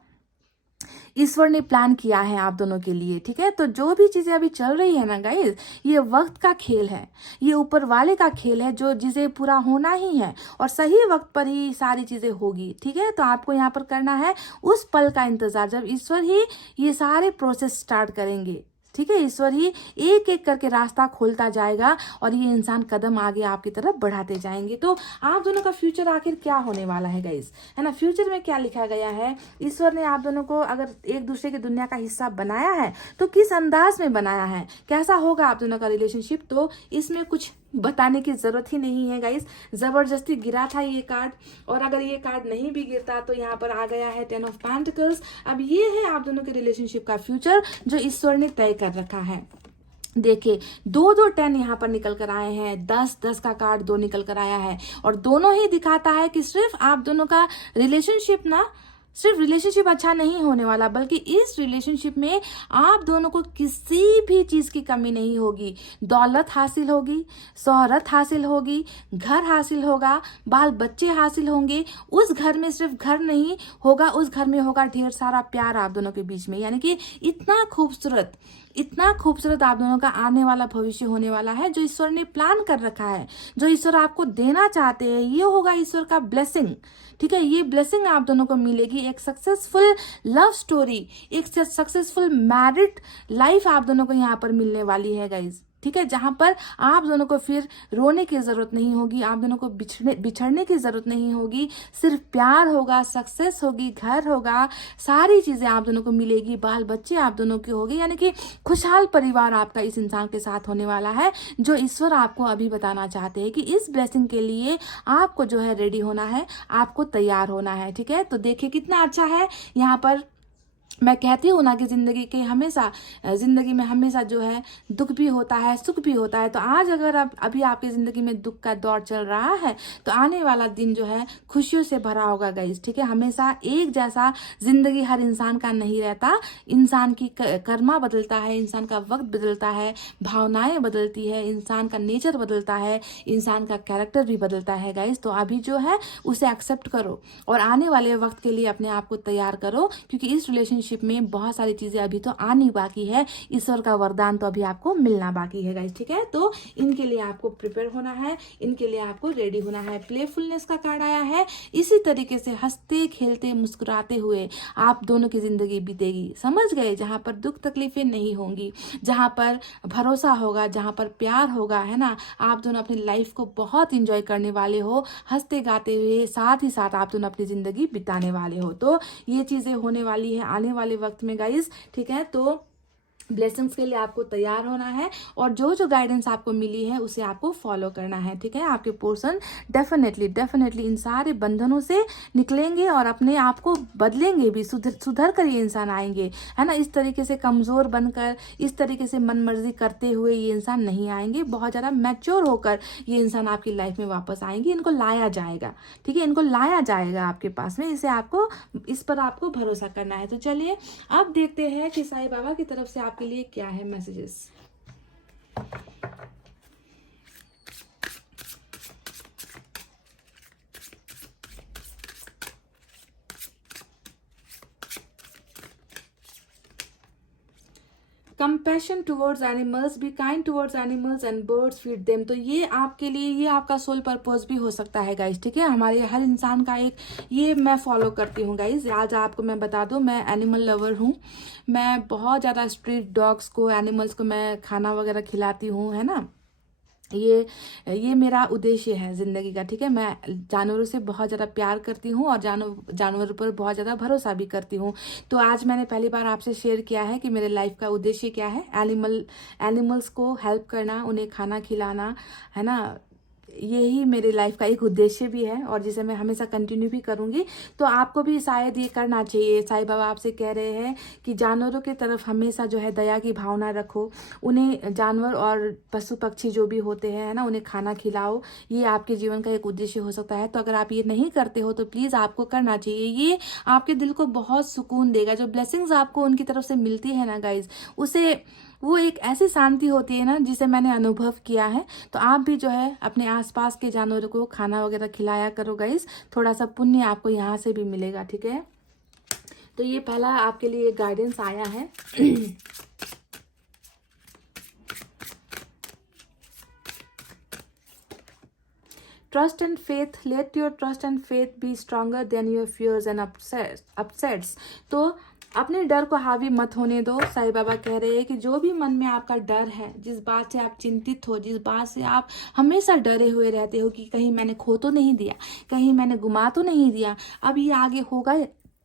ईश्वर ने प्लान किया है आप दोनों के लिए। ठीक है, तो जो भी चीजें अभी चल रही है ना गाइस, ये वक्त का खेल है, ये ऊपर वाले का खेल है जो जिसे पूरा होना ही है और सही वक्त पर ही सारी चीजें होगी। ठीक है, तो आपको यहाँ पर करना है उस पल का इंतजार जब ईश्वर ही ये सारे प्रोसेस स्टार्ट करेंगे। ठीक है, ईश्वर ही एक एक करके रास्ता खोलता जाएगा और ये इंसान कदम आगे आपकी तरफ बढ़ाते जाएंगे। तो आप दोनों का फ्यूचर आखिर क्या होने वाला है गाइस, है ना। फ्यूचर में क्या लिखा गया है, ईश्वर ने आप दोनों को अगर एक दूसरे की दुनिया का हिस्सा बनाया है तो किस अंदाज में बनाया है, कैसा होगा आप दोनों का रिलेशनशिप, तो इसमें कुछ बताने की जरूरत ही नहीं है गाइस। जबरदस्ती गिरा था ये कार्ड और अगर ये कार्ड नहीं भी गिरता तो यहाँ पर आ गया है 10 ऑफ पेंटिकल्स। अब ये है आप दोनों के रिलेशनशिप का फ्यूचर जो ईश्वर ने तय कर रखा है। देखिए 2-2 10 यहाँ पर निकल कर आए हैं, 10-10 का कार्ड 2 निकल कर आया है और दोनों ही दिखाता है कि सिर्फ आप दोनों का रिलेशनशिप ना, सिर्फ रिलेशनशिप अच्छा नहीं होने वाला बल्कि इस रिलेशनशिप में आप दोनों को किसी भी चीज की कमी नहीं होगी। दौलत हासिल होगी, शोहरत हासिल होगी, घर हासिल होगा, बाल बच्चे हासिल होंगे। उस घर में सिर्फ घर नहीं होगा, उस घर में होगा ढेर सारा प्यार आप दोनों के बीच में। यानी कि इतना खूबसूरत आप दोनों का आने वाला भविष्य होने वाला है जो ईश्वर ने प्लान कर रखा है, जो ईश्वर आपको देना चाहते हैं। ये होगा ईश्वर का ब्लेसिंग। ठीक है, ये ब्लेसिंग आप दोनों को मिलेगी, एक सक्सेसफुल लव स्टोरी, एक सक्सेसफुल मैरिड लाइफ आप दोनों को यहाँ पर मिलने वाली है गाइज। ठीक है, जहां पर आप दोनों को फिर रोने की जरूरत नहीं होगी, आप दोनों को बिछड़ने की जरूरत नहीं होगी, सिर्फ प्यार होगा, सक्सेस होगी, घर होगा, सारी चीजें आप दोनों को मिलेगी, बाल बच्चे आप दोनों के होंगे। यानी कि खुशहाल परिवार आपका इस इंसान के साथ होने वाला है जो ईश्वर आपको अभी बताना चाहते हैं कि इस ब्लेसिंग के लिए आपको जो है रेडी होना है, आपको तैयार होना है। ठीक है, तो देखिए कितना अच्छा है। यहाँ पर मैं कहती हूँ ना कि जिंदगी में हमेशा जो है दुख भी होता है, सुख भी होता है। तो आज अगर अभी आपकी जिंदगी में दुख का दौर चल रहा है तो आने वाला दिन जो है खुशियों से भरा होगा गाइस। ठीक है, हमेशा एक जैसा जिंदगी हर इंसान का नहीं रहता, इंसान की कर्मा बदलता है, इंसान का वक्त बदलता है, भावनाएं बदलती है, इंसान का नेचर बदलता है, इंसान का कैरेक्टर भी बदलता है गाइस। तो अभी जो है उसे एक्सेप्ट करो और आने वाले वक्त के लिए अपने आप को तैयार करो, क्योंकि इस रिलेशनशिप में बहुत सारी चीजें अभी तो आनी बाकी है, ईश्वर का वरदान तो अभी आपको मिलना बाकी है गाइस। ठीक है, तो इनके लिए आपको प्रिपेयर होना है, इनके लिए आपको रेडी होना है। प्लेफुलनेस का कार्ड आया है, इसी तरीके से हंसते खेलते मुस्कुराते हुए आप दोनों की जिंदगी बीतेगी। समझ गए, जहां पर दुख तकलीफें नहीं होंगी, जहां पर भरोसा होगा, जहां पर प्यार होगा, है ना। आप दोनों अपनी लाइफ को बहुत इंजॉय करने वाले हो, हंसते गाते हुए, साथ ही साथ आप दोनों अपनी जिंदगी बिताने वाले हो। तो ये चीजें होने वाली है आने वाले वक्त में गाइस। ठीक है, तो ब्लेसिंग्स के लिए आपको तैयार होना है और जो जो गाइडेंस आपको मिली है उसे आपको फॉलो करना है। ठीक है, आपके पर्सन डेफिनेटली इन सारे बंधनों से निकलेंगे और अपने आप को बदलेंगे भी, सुधर कर ये इंसान आएंगे, है ना। इस तरीके से कमजोर बनकर, इस तरीके से मन मर्जी करते हुए ये इंसान नहीं आएंगे। बहुत ज्यादा मैच्योर होकर ये इंसान आपकी लाइफ में वापस आएंगे। इनको लाया जाएगा, ठीक है, इनको लाया जाएगा आपके पास में। इस पर आपको भरोसा करना है। तो चलिए अब देखते हैं कि साईं बाबा की तरफ से आपके लिए क्या है messages. Compassion towards animals, be kind towards animals and birds, feed them. तो ये आपके लिए, ये आपका सोल पर्पस भी हो सकता है गाइस। ठीक है, हमारे हर इंसान का एक, ये मैं फॉलो करती हूँ गाइस। आज आपको मैं बता दूँ, मैं एनिमल लवर हूँ। मैं बहुत ज़्यादा स्ट्रीट डॉग्स को, एनिमल्स को मैं खाना वगैरह खिलाती हूँ, है ना। ये मेरा उद्देश्य है ज़िंदगी का, ठीक है। मैं जानवरों से बहुत ज़्यादा प्यार करती हूँ और जानवरों पर बहुत ज़्यादा भरोसा भी करती हूँ। तो आज मैंने पहली बार आपसे शेयर किया है कि मेरे लाइफ का उद्देश्य क्या है। एनिमल्स को हेल्प करना, उन्हें खाना खिलाना, है ना, यही मेरे लाइफ का एक उद्देश्य भी है और जिसे मैं हमेशा कंटिन्यू भी करूँगी। तो आपको भी शायद ये करना चाहिए। साईं बाबा आपसे कह रहे हैं कि जानवरों की तरफ हमेशा जो है दया की भावना रखो, उन्हें जानवर और पशु पक्षी जो भी होते हैं, है ना, उन्हें खाना खिलाओ। ये आपके जीवन का एक उद्देश्य हो सकता है। तो अगर आप ये नहीं करते हो तो प्लीज़ आपको करना चाहिए। ये आपके दिल को बहुत सुकून देगा। जो ब्लेसिंग्स आपको उनकी तरफ से मिलती है ना गाइज, उसे वो एक ऐसी शांति होती है ना जिसे मैंने अनुभव किया है। तो आप भी जो है अपने आसपास के जानवरों को खाना वगैरह खिलाया करो गाइस, थोड़ा सा पुण्य आपको यहाँ से भी मिलेगा, ठीक है। तो ये पहला आपके लिए गाइडेंस आया है। Trust and faith, let your trust and faith be stronger than your fears and upsets. तो अपने डर को हावी मत होने दो। साईं बाबा कह रहे हैं कि जो भी मन में आपका डर है, जिस बात से आप चिंतित हो, जिस बात से आप हमेशा डरे हुए रहते हो कि कहीं मैंने खो तो नहीं दिया, कहीं मैंने गुमा तो नहीं दिया, अब ये आगे होगा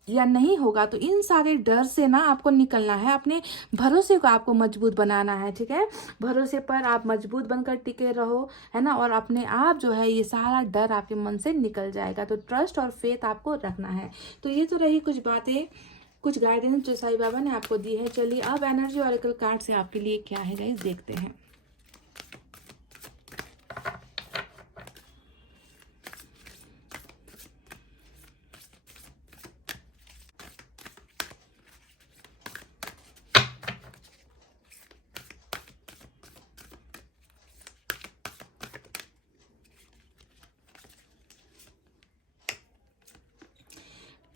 या नहीं होगा, तो इन सारे डर से ना आपको निकलना है। अपने भरोसे को आपको मजबूत बनाना है, ठीक है। भरोसे पर आप मजबूत बनकर टिके रहो, है ना, और अपने आप जो है ये सारा डर आपके मन से निकल जाएगा। तो ट्रस्ट और फेथ आपको रखना है। तो ये तो रही कुछ बातें, कुछ गाइडेंस जो साईं बाबा ने आपको दी है। चलिए अब एनर्जी ऑरेकल कार्ड से आपके लिए क्या है गाइस, देखते हैं।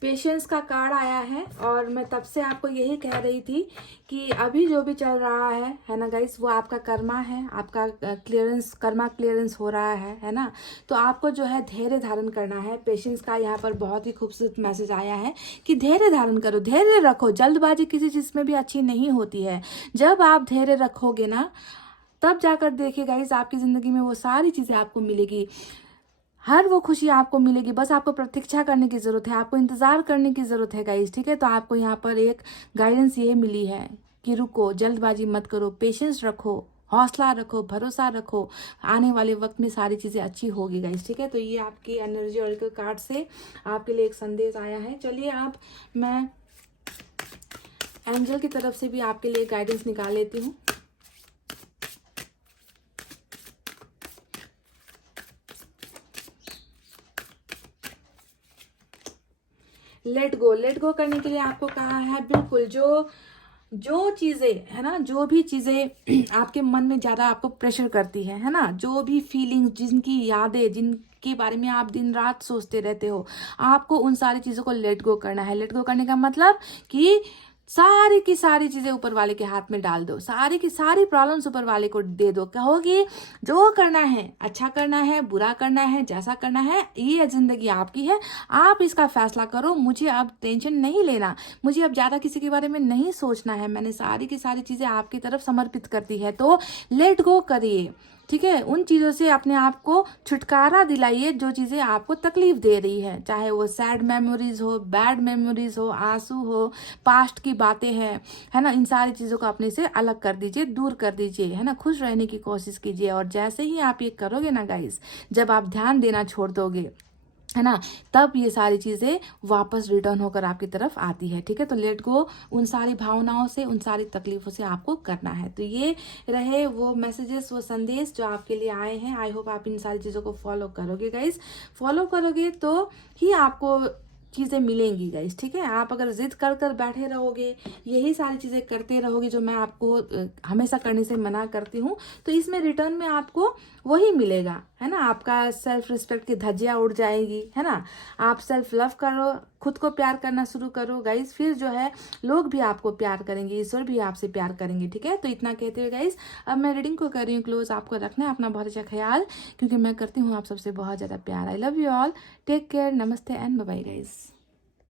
पेशेंस का कार्ड आया है और मैं तब से आपको यही कह रही थी कि अभी जो भी चल रहा है ना गाइस, वो आपका कर्मा है, आपका कर्मा क्लियरेंस हो रहा है ना। तो आपको जो है धैर्य धारण करना है। पेशेंस का यहाँ पर बहुत ही खूबसूरत मैसेज आया है कि धैर्य धारण करो, धैर्य रखो। जल्दबाजी किसी चीज़ में भी अच्छी नहीं होती है। जब आप धैर्य रखोगे ना, तब जाकर देखिए गाइस आपकी ज़िंदगी में वो सारी चीज़ें आपको मिलेगी, हर वो खुशी आपको मिलेगी। बस आपको प्रतीक्षा करने की ज़रूरत है, आपको इंतज़ार करने की ज़रूरत है गाइस, ठीक है। तो आपको यहाँ पर एक गाइडेंस ये मिली है कि रुको, जल्दबाजी मत करो, पेशेंस रखो, हौसला रखो, भरोसा रखो, आने वाले वक्त में सारी चीज़ें अच्छी होगी गाइस, ठीक है। तो ये आपकी एनर्जी ऑरेकल कार्ड से आपके लिए एक संदेश आया है। चलिए अब मैं एंजल की तरफ से भी आपके लिए गाइडेंस निकाल लेती हूँ। लेट गो करने के लिए आपको कहा है। बिल्कुल जो चीज़ें है ना, जो भी चीज़ें आपके मन में ज़्यादा आपको प्रेशर करती है ना, जो भी फीलिंग्स, जिनकी यादें, जिनके बारे में आप दिन रात सोचते रहते हो, आपको उन सारी चीज़ों को लेट गो करना है। लेट गो करने का मतलब कि सारी की सारी चीज़ें ऊपर वाले के हाथ में डाल दो, सारी की सारी प्रॉब्लम्स ऊपर वाले को दे दो। कहो कि जो करना है, अच्छा करना है, बुरा करना है, जैसा करना है, ये ज़िंदगी आपकी है, आप इसका फैसला करो। मुझे अब टेंशन नहीं लेना, मुझे अब ज़्यादा किसी के बारे में नहीं सोचना है। मैंने सारी की सारी चीज़ें आपकी तरफ समर्पित कर दी है। तो लेट गो करिए, ठीक है। उन चीज़ों से अपने आप को छुटकारा दिलाइए जो चीज़ें आपको तकलीफ दे रही है, चाहे वो सैड मेमोरीज हो, बैड मेमोरीज हो, आंसू हो, पास्ट की बातें हैं, है ना। इन सारी चीज़ों को अपने से अलग कर दीजिए, दूर कर दीजिए, है ना। खुश रहने की कोशिश कीजिए। और जैसे ही आप ये करोगे ना गाइस, जब आप ध्यान देना छोड़ दोगे, है ना, तब ये सारी चीज़ें वापस रिटर्न होकर आपकी तरफ आती है, ठीक है। तो लेट गो उन सारी भावनाओं से, उन सारी तकलीफों से आपको करना है। तो ये रहे वो मैसेजेस, वो संदेश जो आपके लिए आए हैं। आई होप आप इन सारी चीज़ों को फॉलो करोगे गाइस। फॉलो करोगे तो ही आपको चीज़ें मिलेंगी गाइस, ठीक है। आप अगर जिद कर कर बैठे रहोगे, यही सारी चीज़ें करते रहोगे जो मैं आपको हमेशा करने से मना करती हूँ, तो इसमें रिटर्न में आपको वही मिलेगा, है ना। आपका सेल्फ रिस्पेक्ट की धज्जियाँ उड़ जाएगी, है ना। आप सेल्फ लव करो, खुद को प्यार करना शुरू करो गाइस, फिर जो है लोग भी आपको प्यार करेंगे, ईश्वर भी आपसे प्यार करेंगे, ठीक है। तो इतना कहते हुए गाइस अब मैं रीडिंग को कर रही हूँ क्लोज। आपको रखना है अपना बहुत अच्छा ख्याल, क्योंकि मैं करती हूँ आप सबसे बहुत ज़्यादा प्यार। I love you all, take care, नमस्ते एंड बाय बाय गाइस।